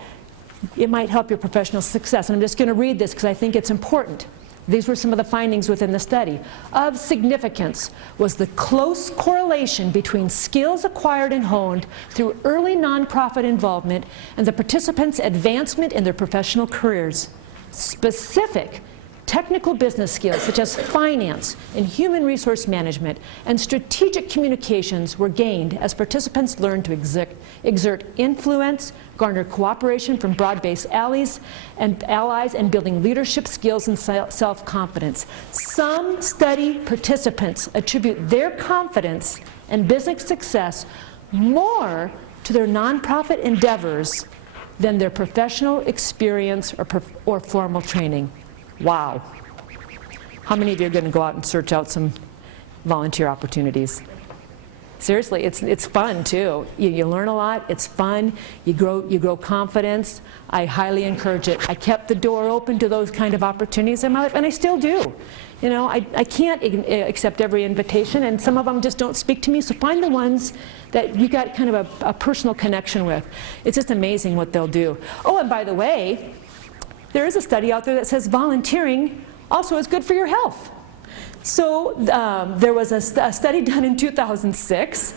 It might help your professional success. And I'm just going to read this because I think it's important. These were some of the findings within the study. Of significance was the close correlation between skills acquired and honed through early nonprofit involvement and the participants' advancement in their professional careers. Specific Technical business skills such as finance and human resource management and strategic communications were gained as participants learned to exert influence, garner cooperation from broad-based allies, and building leadership skills and self-confidence. Some study participants attribute their confidence and business success more to their nonprofit endeavors than their professional experience or formal training. Wow. How many of you are going to go out and search out some volunteer opportunities? Seriously, it's fun too. You learn a lot, it's fun, you grow confidence. I highly encourage it. I kept the door open to those kind of opportunities in my life, and I still do. You know, I can't accept every invitation, and some of them just don't speak to me, so find the ones that you got kind of a personal connection with. It's just amazing what they'll do. Oh, and by the way, there is a study out there that says volunteering also is good for your health. So there was a study done in 2006.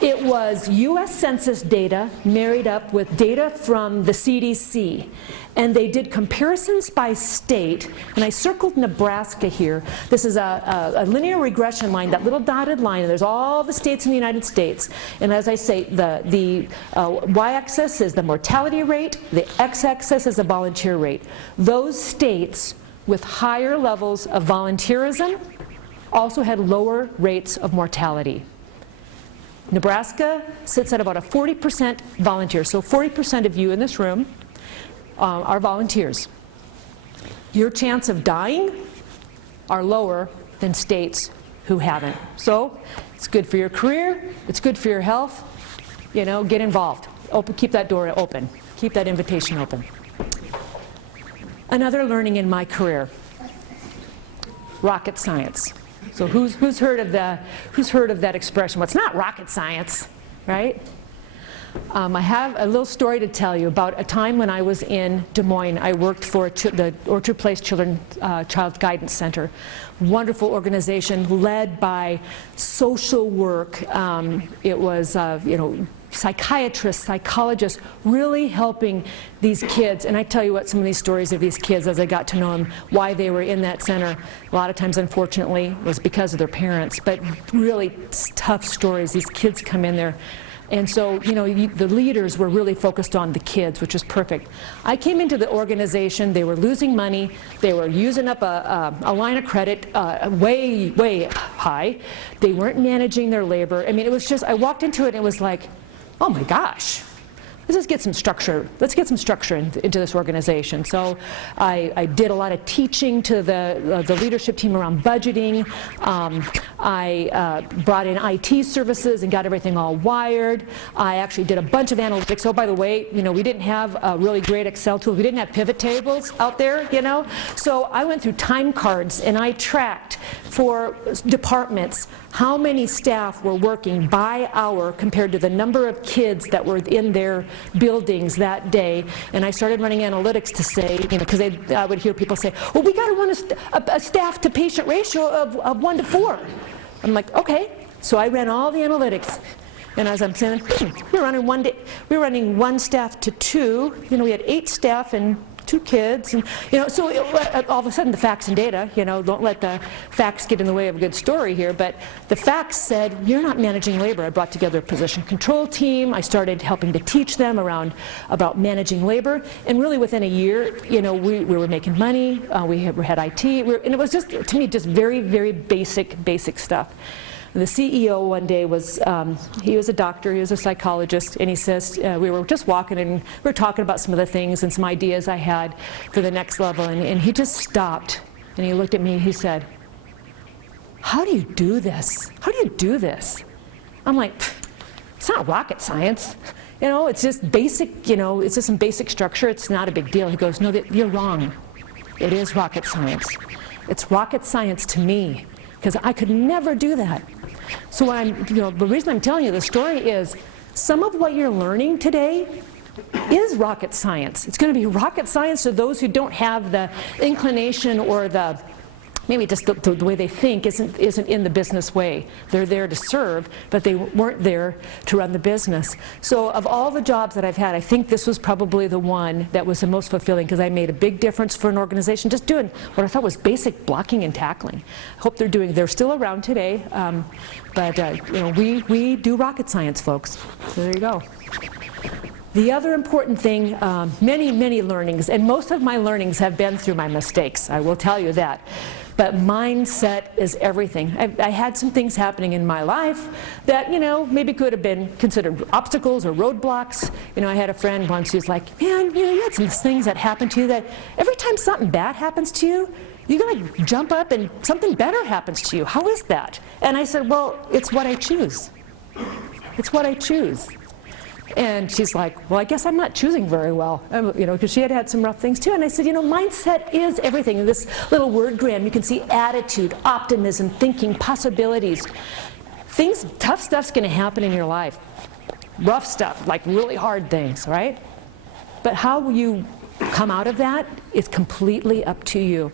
It was US Census data married up with data from the CDC. And they did comparisons by state, and I circled Nebraska here. This is a linear regression line, that little dotted line, and there's all the states in the United States. And as I say, the y-axis is the mortality rate, the x-axis is the volunteer rate. Those states with higher levels of volunteerism also had lower rates of mortality. Nebraska sits at about a 40% volunteer, so 40% of you in this room are volunteers. Your chance of dying are lower than states who haven't. So it's good for your career, it's good for your health. You know, get involved. Keep that door open. Keep that invitation open. Another learning in my career, rocket science. So who's heard of that expression? Well, it's not rocket science, right? I have a little story to tell you about a time when I was in Des Moines. I worked for the Orchard Place Child Guidance Center. Wonderful organization led by social work. It was, psychiatrists, psychologists, really helping these kids. And I tell you what, some of these stories of these kids, as I got to know them, why they were in that center, a lot of times, unfortunately, was because of their parents. But really tough stories. These kids come in there. And so, the leaders were really focused on the kids, which was perfect. I came into the organization, they were losing money, they were using up a line of credit way, way high. They weren't managing their labor. I mean, it was just, I walked into it and it was like, oh my gosh. Let's get some structure. Let's get some structure into this organization. So I did a lot of teaching to the leadership team around budgeting. I brought in IT services and got everything all wired. I actually did a bunch of analytics. Oh, by the way, we didn't have a really great Excel tool. We didn't have pivot tables out there, So I went through time cards and I tracked for departments how many staff were working by hour compared to the number of kids that were in their buildings that day. And I started running analytics to say, because I would hear people say, well, we got to run a staff to patient ratio of 1 to 4. I'm like, okay. So I ran all the analytics. And as I'm saying, we're running 1 staff to 2. We had 8 staff and 2 kids, and so all of a sudden the facts and data, don't let the facts get in the way of a good story here, but the facts said you're not managing labor. I brought together a position control team. I started helping to teach them about managing labor, and really within a year, we were making money. We had IT, and it was just, to me, just very, very basic stuff. The CEO one day he was a doctor, he was a psychologist, and he says, we were just walking and we were talking about some of the things and some ideas I had for the next level, and he just stopped and he looked at me and he said, how do you do this? How do you do this? I'm like, it's not rocket science. It's just basic, it's just some basic structure. It's not a big deal. He goes, no, you're wrong. It is rocket science. It's rocket science to me, because I could never do that. So the reason I'm telling you the story is some of what you're learning today is rocket science. It's going to be rocket science to those who don't have the inclination or the maybe just the way they think isn't in the business way. They're there to serve, but they weren't there to run the business. So of all the jobs that I've had, I think this was probably the one that was the most fulfilling, because I made a big difference for an organization just doing what I thought was basic blocking and tackling. I hope they're still around today, but you know, we do rocket science, folks. So there you go. The other important thing, many learnings, and most of my learnings have been through my mistakes, I will tell you that. But mindset is everything. I had some things happening in my life that, you know, maybe could have been considered obstacles or roadblocks. You know, I had a friend once who's like, man, you know, you had some things that happened to you that every time something bad happens to you, you're going to jump up and something better happens to you. How is that? And I said, well, it's what I choose. It's what I choose. And she's like, well, I guess I'm not choosing very well, you know, because she had some rough things too. And I said, you know, mindset is everything. In this little word gram, you can see attitude, optimism, thinking, possibilities. Tough stuff's going to happen in your life. Rough stuff, like really hard things, right? But how you come out of that is completely up to you.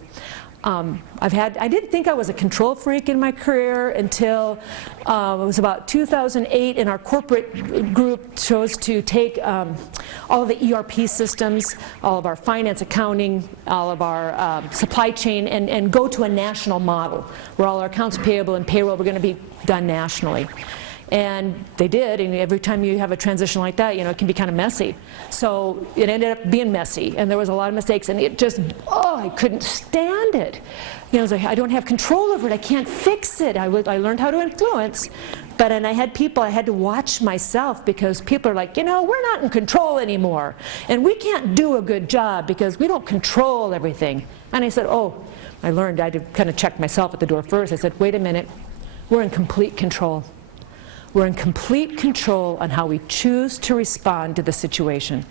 I didn't think I was a control freak in my career until it was about 2008, and our corporate group chose to take all of the ERP systems, all of our finance, accounting, all of our supply chain, and go to a national model where all our accounts payable and payroll were going to be done nationally. And they did, and every time you have a transition like that, you know, it can be kind of messy. So it ended up being messy, and there was a lot of mistakes, and it just, I couldn't stand it. You know, it was like, I don't have control over it, I can't fix it. I learned how to influence, and I had to watch myself, because people are like, you know, we're not in control anymore, and we can't do a good job because we don't control everything. And I said, I learned, I had to kind of check myself at the door first. I said, wait a minute, we're in complete control. We're in complete control on how we choose to respond to the situation.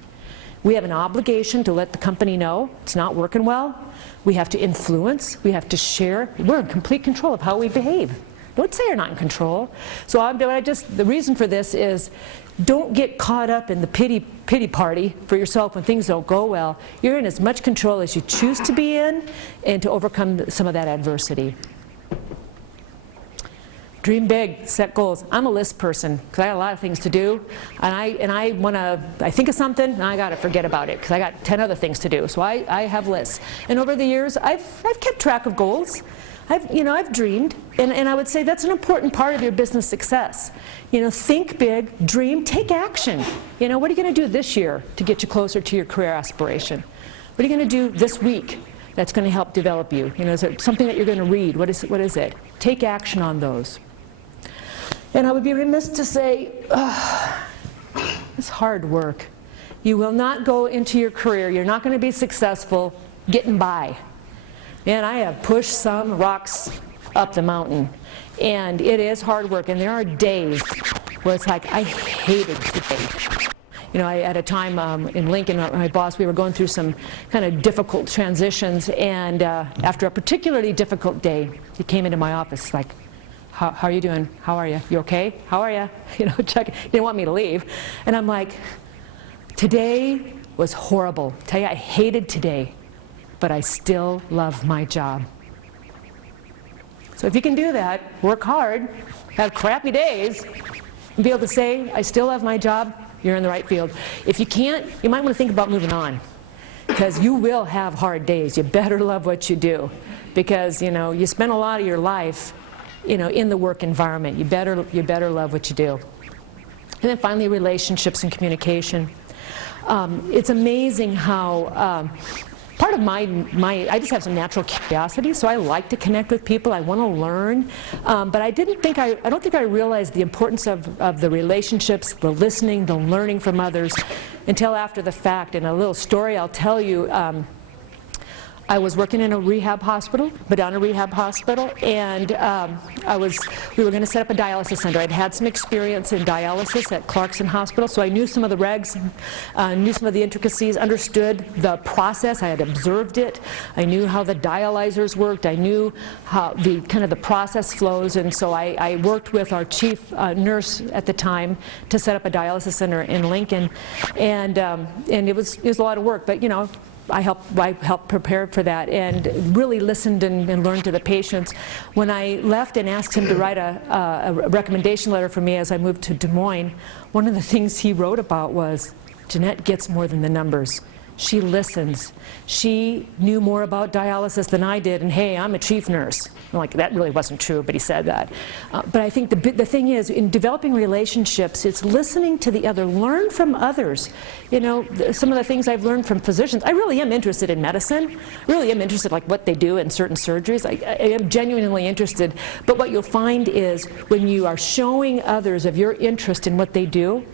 We have an obligation to let the company know it's not working well. We have to influence. We have to share. We're in complete control of how we behave. Don't say you're not in control. So the reason for this is, don't get caught up in the pity party for yourself when things don't go well. You're in as much control as you choose to be in, and to overcome some of that adversity. Dream big, set goals. I'm a list person because I got a lot of things to do, and I think of something and I got to forget about it because I got 10 other things to do. So I have lists, and over the years I've kept track of goals. I've dreamed, and I would say that's an important part of your business success. You know, think big, dream, take action. You know, what are you going to do this year to get you closer to your career aspiration? What are you going to do this week that's going to help develop you? You know, is it something that you're going to read? What is it? Take action on those. And I would be remiss to say, it's hard work. You will not go into your career, you're not going to be successful getting by. And I have pushed some rocks up the mountain, and it is hard work, and there are days where it's like, I hated today. You know, at a time in Lincoln, my boss, we were going through some kind of difficult transitions, and after a particularly difficult day, he came into my office like, how are you doing? How are you? You okay? How are you? You know, check. He didn't want me to leave. And I'm like, today was horrible. Tell you, I hated today, but I still love my job. So if you can do that, work hard, have crappy days, and be able to say, I still love my job, you're in the right field. If you can't, you might want to think about moving on, because you will have hard days. You better love what you do, because, you know, you spend a lot of your life, you know, in the work environment. You better love what you do. And then finally, relationships and communication. It's amazing how part of I just have some natural curiosity, so I like to connect with people. I want to learn, but I don't think I realized the importance of the relationships, the listening, the learning from others, until after the fact. And a little story I'll tell you. I was working in a rehab hospital, Madonna Rehab Hospital, and we were going to set up a dialysis center. I'd had some experience in dialysis at Clarkson Hospital, so I knew some of the regs, knew some of the intricacies, understood the process. I had observed it. I knew how the dialyzers worked. I knew how the process flows, and so I worked with our chief nurse at the time to set up a dialysis center in Lincoln, and it was a lot of work, but you know, I helped prepare for that and really listened and learned to the patients. When I left and asked him to write a recommendation letter for me as I moved to Des Moines, one of the things he wrote about was, Jeanette gets more than the numbers. She listens. She knew more about dialysis than I did, and hey, I'm a chief nurse. I'm like, that really wasn't true, but he said that. But I think the thing is, in developing relationships, it's listening to the other, learn from others. You know, some of the things I've learned from physicians, I really am interested in medicine, really am interested like what they do in certain surgeries. I am genuinely interested, but what you'll find is when you are showing others of your interest in what they do,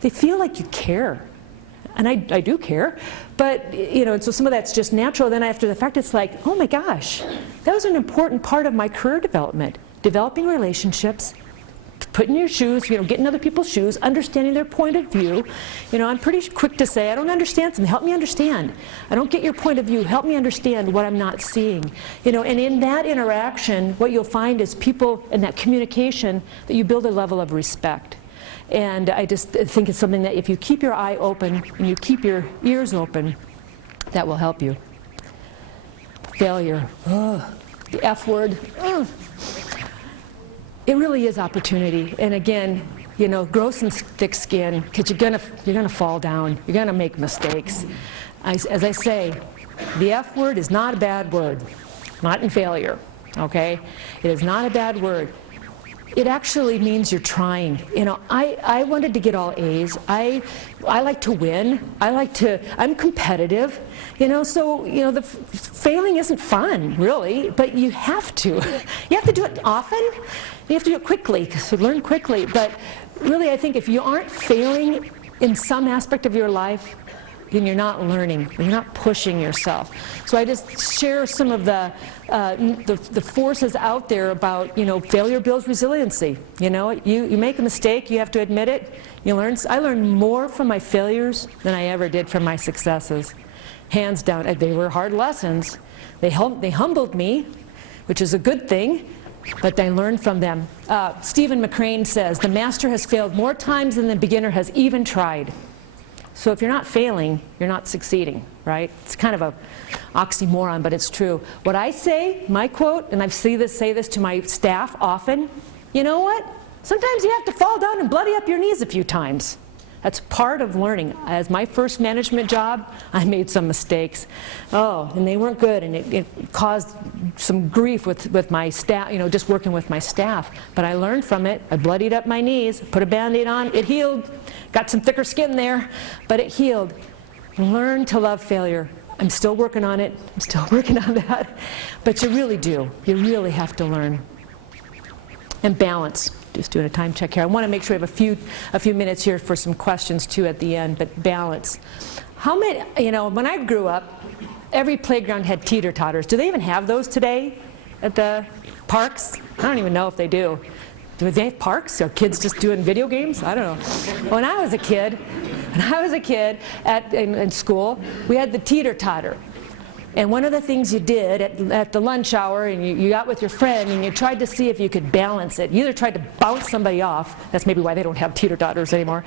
they feel like you care. And I do care, but you know, so some of that's just natural. Then after the fact, it's like, oh my gosh, that was an important part of my career development. Developing relationships, putting your shoes, you know, getting other people's shoes, understanding their point of view. You know, I'm pretty quick to say, I don't understand something, help me understand. I don't get your point of view, help me understand what I'm not seeing. You know, and in that interaction, what you'll find is people, in that communication, that you build a level of respect. And I just think it's something that if you keep your eye open and you keep your ears open, that will help you. Failure, the F word. It really is opportunity. And again, you know, grow some thick skin, because you're gonna fall down. You're gonna make mistakes. As I say, the F word is not a bad word, not in failure. Okay, it is not a bad word. It actually means you're trying. You know, I wanted to get all A's. I like to win. I'm competitive. You know, so, you know, the failing isn't fun, really, but you have to. You have to do it often. You have to do it quickly, because you learn quickly. But really, I think if you aren't failing in some aspect of your life, then you're not learning, you're not pushing yourself. So I just share some of the forces out there about, you know, failure builds resiliency. You know, you make a mistake, you have to admit it. You learn. I learned more from my failures than I ever did from my successes. Hands down, they were hard lessons. They humbled me, which is a good thing, but I learned from them. Stephen McCrane says, the master has failed more times than the beginner has even tried. So if you're not failing, you're not succeeding, right? It's kind of an oxymoron, but it's true. What I say, my quote, and I say this to my staff often, you know what? Sometimes you have to fall down and bloody up your knees a few times. That's part of learning. As my first management job, I made some mistakes. Oh, and they weren't good, and it caused some grief with my staff, you know, just working with my staff. But I learned from it. I bloodied up my knees, put a Band-Aid on, it healed. Got some thicker skin there, but it healed. Learn to love failure. I'm still working on it. I'm still working on that. But you really do. You really have to learn. And balance. Just doing a time check here. I want to make sure we have a few minutes here for some questions too at the end, but balance. How many, you know, when I grew up, every playground had teeter-totters. Do they even have those today at the parks? I don't even know if they do. Do they have parks? Are kids just doing video games? I don't know. When I was a kid in school, we had the teeter-totter. And one of the things you did at the lunch hour, and you got with your friend, and you tried to see if you could balance it. You either tried to bounce somebody off, that's maybe why they don't have teeter-totters anymore,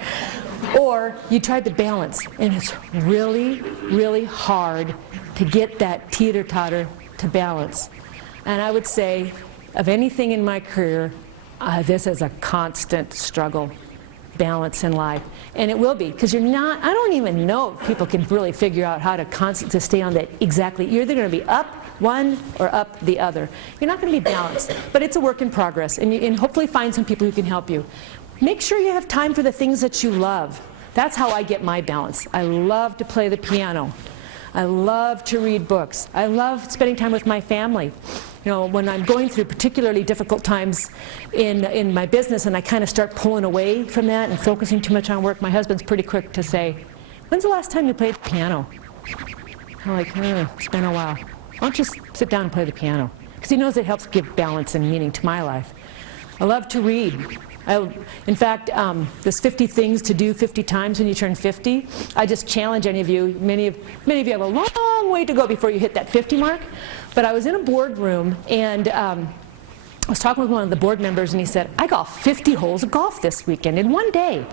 or you tried to balance. And it's really, really hard to get that teeter-totter to balance. And I would say, of anything in my career, this is a constant struggle, balance in life. And it will be, because you're not, I don't even know if people can really figure out how to stay on that exactly. You're either going to be up one or up the other. You're not going to be balanced, but it's a work in progress, and hopefully find some people who can help you. Make sure you have time for the things that you love. That's how I get my balance. I love to play the piano. I love to read books. I love spending time with my family. You know, when I'm going through particularly difficult times in my business and I kind of start pulling away from that and focusing too much on work, my husband's pretty quick to say, when's the last time you played the piano? I'm like, it's been a while. Why don't you sit down and play the piano? Because he knows it helps give balance and meaning to my life. I love to read. In fact, this 50 things to do 50 times when you turn 50, I just challenge any of you, many of you have a long way to go before you hit that 50 mark, but I was in a boardroom and I was talking with one of the board members and he said, I golfed 50 holes of golf this weekend in one day.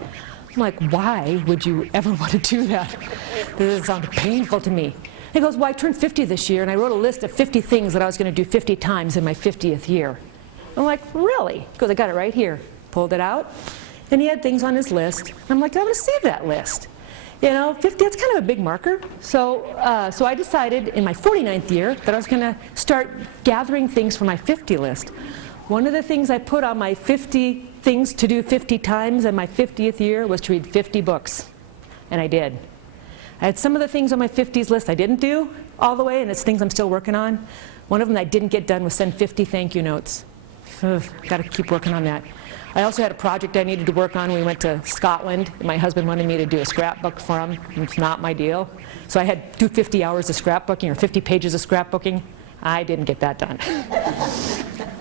I'm like, why would you ever want to do that? This sounded painful to me. He goes, well, I turned 50 this year, and I wrote a list of 50 things that I was going to do 50 times in my 50th year. I'm like, really? He goes, I got it right here. Pulled it out, and he had things on his list. I'm like, I'm going to save that list. You know, 50, that's kind of a big marker. So I decided in my 49th year that I was going to start gathering things for my 50 list. One of the things I put on my 50 things to do 50 times in my 50th year was to read 50 books. And I did. I had some of the things on my 50s list I didn't do all the way, and it's things I'm still working on. One of them I didn't get done was send 50 thank you notes. Got to keep working on that. I also had a project I needed to work on. We went to Scotland, and my husband wanted me to do a scrapbook for him. It's not my deal. So I had to do 50 hours of scrapbooking or 50 pages of scrapbooking. I didn't get that done.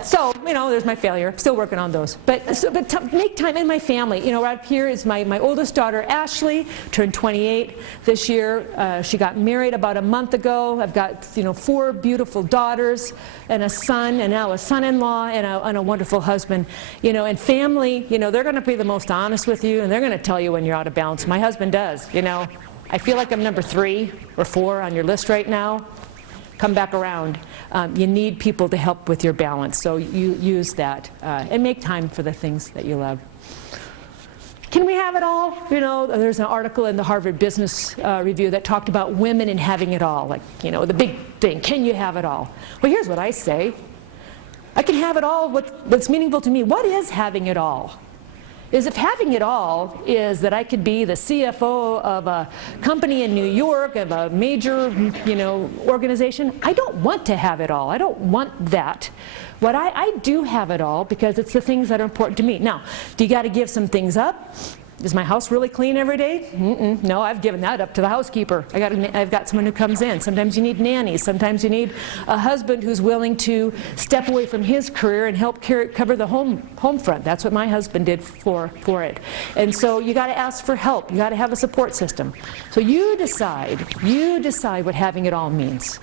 So, you know, there's my failure. Still working on those. But make time in my family. You know, right here is my oldest daughter, Ashley, turned 28 this year. She got married about a month ago. I've got, you know, 4 beautiful daughters and a son, and now a son-in-law and a wonderful husband. You know, and family, you know, they're going to be the most honest with you, and they're going to tell you when you're out of balance. My husband does, you know. I feel like I'm number 3 or 4 on your list right now. Come back around. You need people to help with your balance, so you use that and make time for the things that you love. Can we have it all? You know, there's an article in the Harvard Business Review that talked about women and having it all, like, you know, the big thing, can you have it all? Well, here's what I say. I can have it all, what's meaningful to me. What is having it all? Is if having it all is that I could be the CFO of a company in New York, of a major, you know, organization. I don't want to have it all. I don't want that. What I do have it all because it's the things that are important to me. Now, do you got to give some things up? Is my house really clean every day? No, I've given that up to the housekeeper. I've got someone who comes in. Sometimes you need nannies. Sometimes you need a husband who's willing to step away from his career and help cover the home front. That's what my husband did for it. And so you got to ask for help. You got to have a support system. So you decide what having it all means.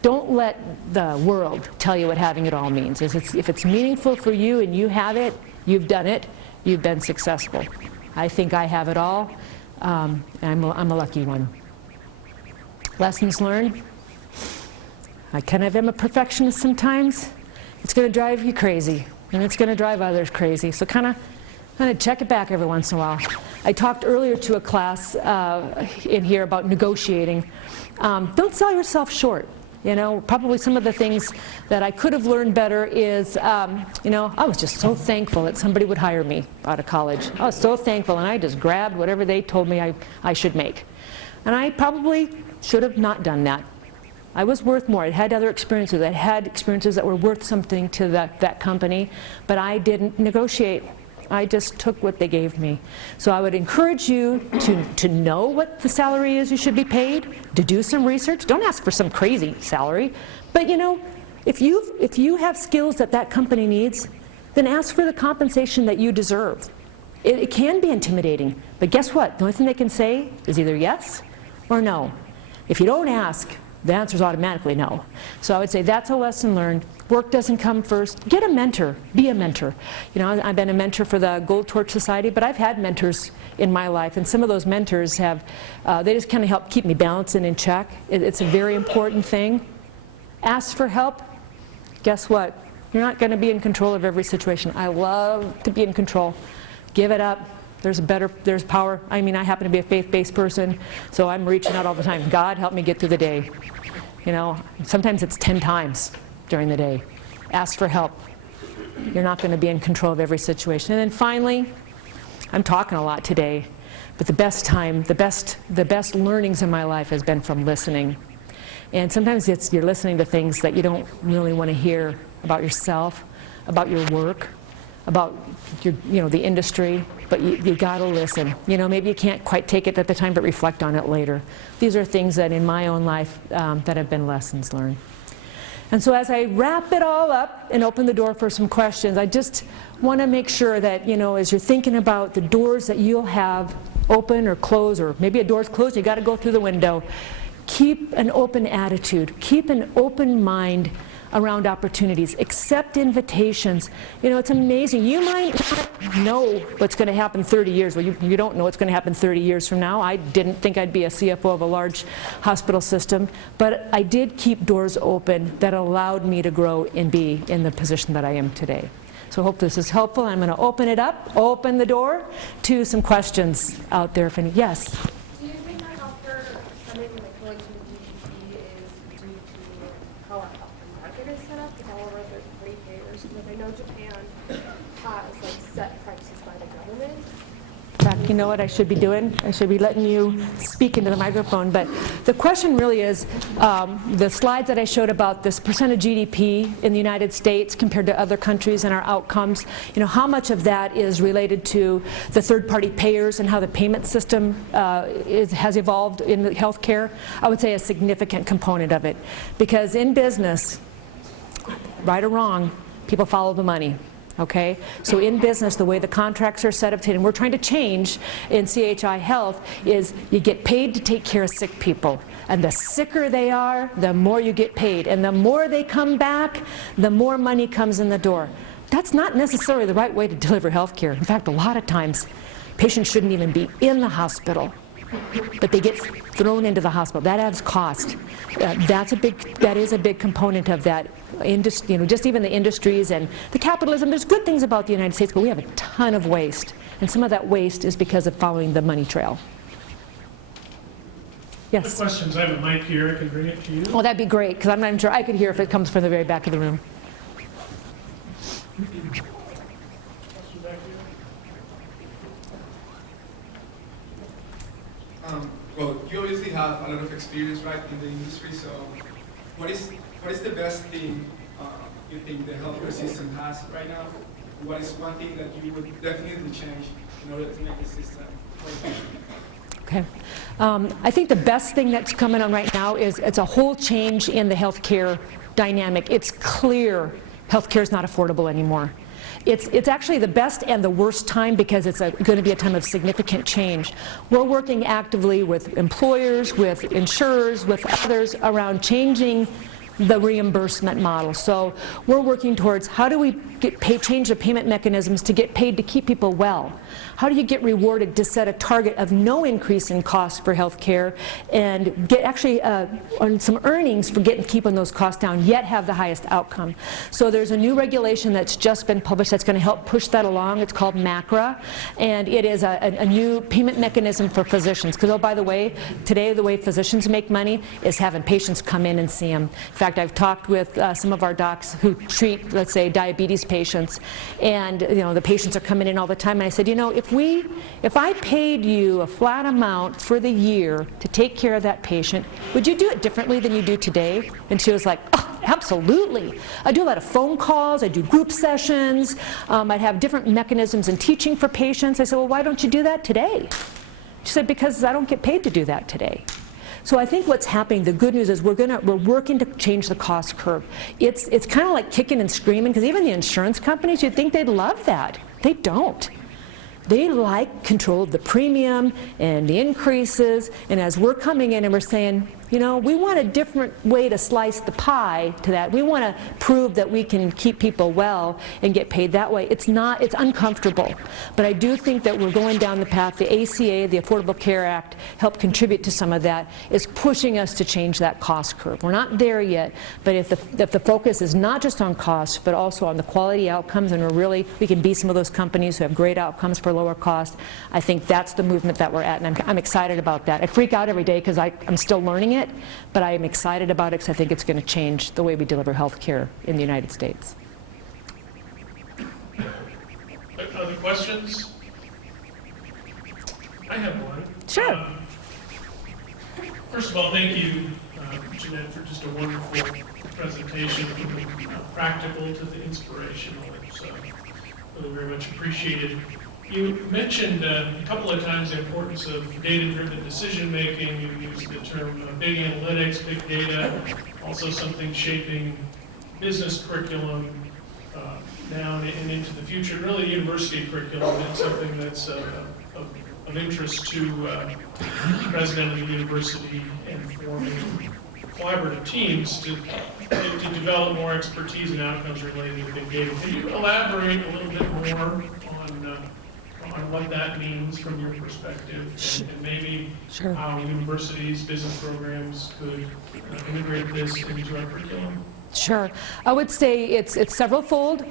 Don't let the world tell you what having it all means. If it's meaningful for you and you have it, you've done it, you've been successful. I think I have it all. I'm a lucky one. Lessons learned. I kind of am a perfectionist sometimes. It's going to drive you crazy, and it's going to drive others crazy. So kind of check it back every once in a while. I talked earlier to a class in here about negotiating. Don't sell yourself short. You know, probably some of the things that I could have learned better is, you know, I was just so thankful that somebody would hire me out of college. I was so thankful, and I just grabbed whatever they told me I should make. And I probably should have not done that. I was worth more. I had other experiences. I had experiences that were worth something to that company, but I didn't negotiate. I just took what they gave me. So I would encourage you to know what the salary is you should be paid, to do some research. Don't ask for some crazy salary. But you know, if you have skills that company needs, then ask for the compensation that you deserve. It can be intimidating, but guess what? The only thing they can say is either yes or no. If you don't ask, the answer is automatically no. So I would say that's a lesson learned. Work doesn't come first. Get a mentor. Be a mentor. You know, I've been a mentor for the Gold Torch Society, but I've had mentors in my life, and some of those mentors have, they just kind of help keep me balanced and in check. It's a very important thing. Ask for help. Guess what? You're not going to be in control of every situation. I love to be in control. Give it up. There's power. I mean, I happen to be a faith-based person, so I'm reaching out all the time. God, help me get through the day. You know, sometimes it's 10 times during the day. Ask for help. You're not going to be in control of every situation. And then finally, I'm talking a lot today, but the best learnings in my life has been from listening. And sometimes you're listening to things that you don't really want to hear about yourself, about your work, about the industry, but you got to listen. You know, maybe you can't quite take it at the time, but reflect on it later. These are things that in my own life that have been lessons learned. And so as I wrap it all up and open the door for some questions, I just want to make sure that, you know, as you're thinking about the doors that you'll have open or close, or maybe a door's closed, you got to go through the window, keep an open attitude, keep an open mind around opportunities, accept invitations. You know, it's amazing. You might not know what's going to happen 30 years. Well, you don't know what's going to happen 30 years from now. I didn't think I'd be a CFO of a large hospital system, but I did keep doors open that allowed me to grow and be in the position that I am today. So I hope this is helpful. I'm going to open it up, open the door to some questions out there. Yes? Do you think that healthcare spending in the collection of GDP is due to how our healthcare market is set up with all of our third-party payers? Because I know Japan has like set prices by the government. In fact, you know what I should be doing? I should be letting you speak into the microphone. But the question really is, the slides that I showed about this percent of GDP in the United States compared to other countries and our outcomes, you know, how much of that is related to the third-party payers and how the payment system has evolved in the healthcare? I would say a significant component of it. Because in business, right or wrong, people follow the money. Okay, so in business, the way the contracts are set up today, and we're trying to change in CHI Health, is you get paid to take care of sick people. And the sicker they are, the more you get paid. And the more they come back, the more money comes in the door. That's not necessarily the right way to deliver health care. In fact, a lot of times, patients shouldn't even be in the hospital, but they get thrown into the hospital. That adds cost. That is a big component of that. You know, just even the industries and the capitalism. There's good things about the United States, but we have a ton of waste, and some of that waste is because of following the money trail. Yes. Questions? I have a mic here. I can bring it to you. Well, that'd be great, because I'm not even sure I could hear if it comes from the very back of the room. Question back here. Well, you obviously have a lot of experience, right, in the industry. So, what is the best thing you think the healthcare system has right now? What is one thing that you would definitely change in order to make the system more efficient? Okay. I think the best thing that's coming on right now is it's a whole change in the healthcare dynamic. It's clear healthcare is not affordable anymore. It's actually the best and the worst time because it's going to be a time of significant change. We're working actively with employers, with insurers, with others around changing the reimbursement model. So we're working towards how do we change the payment mechanisms to get paid to keep people well? How do you get rewarded to set a target of no increase in cost for health care and get actually on some earnings for keeping those costs down, yet have the highest outcome? So there's a new regulation that's just been published that's going to help push that along. It's called MACRA, and it is a new payment mechanism for physicians. Because, oh, by the way, today the way physicians make money is having patients come in and see them. In fact, I've talked with some of our docs who treat, let's say, diabetes patients, and you know the patients are coming in all the time. And I said, you know, if I paid you a flat amount for the year to take care of that patient, would you do it differently than you do today? And she was like, oh, absolutely. I do a lot of phone calls. I do group sessions. I'd have different mechanisms in teaching for patients. I said, well, why don't you do that today? She said, because I don't get paid to do that today. So I think what's happening, the good news is we're working to change the cost curve. It's kind of like kicking and screaming, because even the insurance companies, you'd think they'd love that. They don't. They like control of the premium and the increases, and as we're coming in and we're saying, you know, we want a different way to slice the pie to that. We want to prove that we can keep people well and get paid that way. It's uncomfortable. But I do think that we're going down the path. The ACA, the Affordable Care Act, helped contribute to some of that, is pushing us to change that cost curve. We're not there yet, but if the focus is not just on cost, but also on the quality outcomes, and we can beat some of those companies who have great outcomes for lower cost, I think that's the movement that we're at, and I'm excited about that. I freak out every day because I'm still learning it, but I am excited about it because I think it's going to change the way we deliver health care in the United States. Other questions? I have one. Sure. First of all, thank you, Jeanette, for just a wonderful presentation, practical to the inspirational. It's really very much appreciated. You mentioned a couple of times the importance of data-driven decision-making. You used the term big analytics, big data, also something shaping business curriculum now and into the future, really university curriculum. It's something that's of interest to the president of the university and forming collaborative teams to develop more expertise in outcomes related to big data. Can you elaborate a little bit more on what that means from your perspective, and maybe Sure. how universities, business programs could integrate this into our curriculum? Sure. I would say it's several-fold.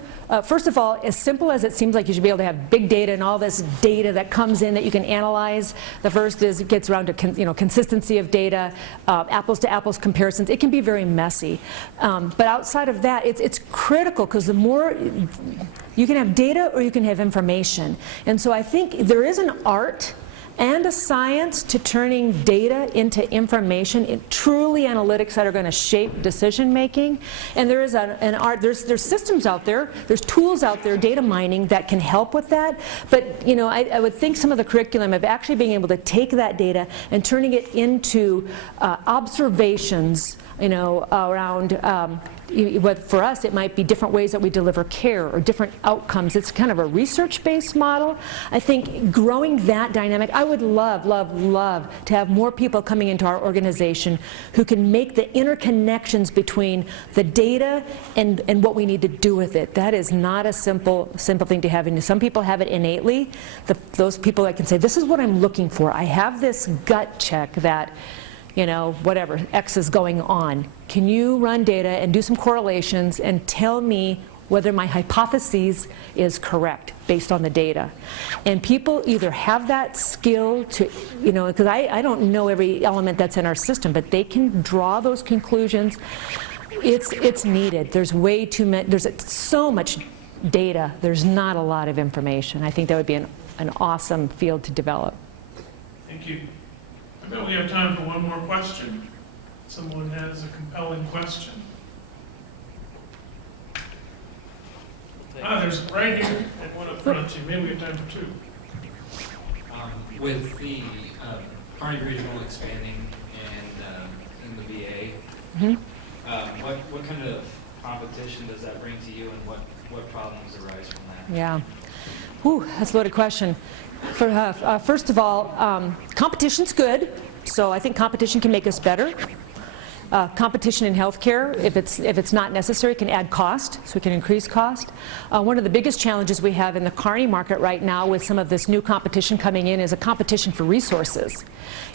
First of all, as simple as it seems like you should be able to have big data and all this data that comes in that you can analyze, the first is it gets around to consistency of data, apples-to-apples comparisons. It can be very messy. But outside of that, it's critical, because the more you can have data or you can have information. And so I think there is an art and a science to turning data into information, truly analytics that are going to shape decision making. And there is an art, there's systems out there, there's tools out there, data mining, that can help with that. But I would think some of the curriculum of actually being able to take that data and turning it into observations, around for us, it might be different ways that we deliver care or different outcomes. It's kind of a research-based model. I think growing that dynamic, I would love, love, love to have more people coming into our organization who can make the interconnections between the data and what we need to do with it. That is not a simple thing to have. And some people have it innately. Those people that can say, this is what I'm looking for. I have this gut check that whatever, X is going on. Can you run data and do some correlations and tell me whether my hypothesis is correct based on the data? And people either have that skill to, because I don't know every element that's in our system, but they can draw those conclusions. It's needed. There's way too many, there's so much data. There's not a lot of information. I think that would be an awesome field to develop. Thank you. I bet we have time for one more question. Someone has a compelling question. There's right here and one up front. Maybe we have time for two. With the Kearney Regional expanding and in the VA, what kind of competition does that bring to you, and what problems arise from that? Yeah. Whew, that's a loaded question. First of all, competition's good, so I think competition can make us better. Competition in healthcare, if it's not necessary, can add cost, so we can increase cost. One of the biggest challenges we have in the Kearney market right now with some of this new competition coming in is a competition for resources.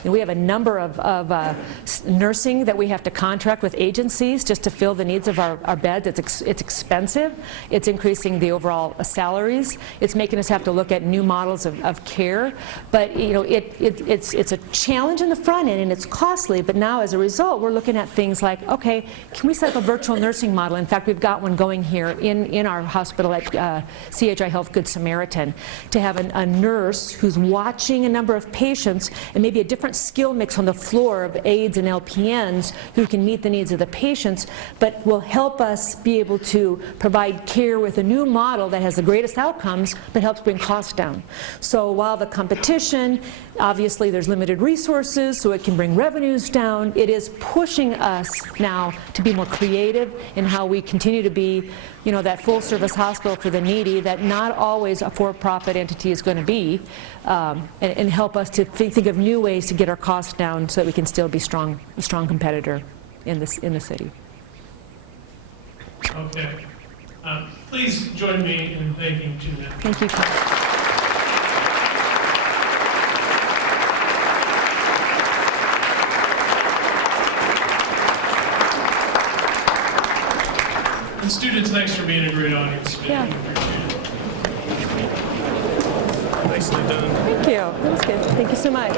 We have a number of nursing that we have to contract with agencies just to fill the needs of our beds. It's expensive. It's increasing the overall salaries. It's making us have to look at new models of care. But it's a challenge in the front end, and it's costly. But now, as a result, we're looking at things like, okay, can we set up a virtual nursing model? In fact, we've got one going here in our hospital at CHI Health Good Samaritan, to have a nurse who's watching a number of patients and maybe a different skill mix on the floor of aides and LPNs who can meet the needs of the patients, but will help us be able to provide care with a new model that has the greatest outcomes but helps bring costs down. So while the competition, obviously there's limited resources, so it can bring revenues down, it is pushing us now to be more creative in how we continue to be, that full-service hospital for the needy that not always a for-profit entity is going to be, and help us to think of new ways to get our costs down so that we can still be a strong competitor in the city. Okay. Please join me in thanking Jeanette. Thank you, Ken. And students, thanks for being a great audience today. Yeah. Nicely done. Thank you. That's good. Thank you so much.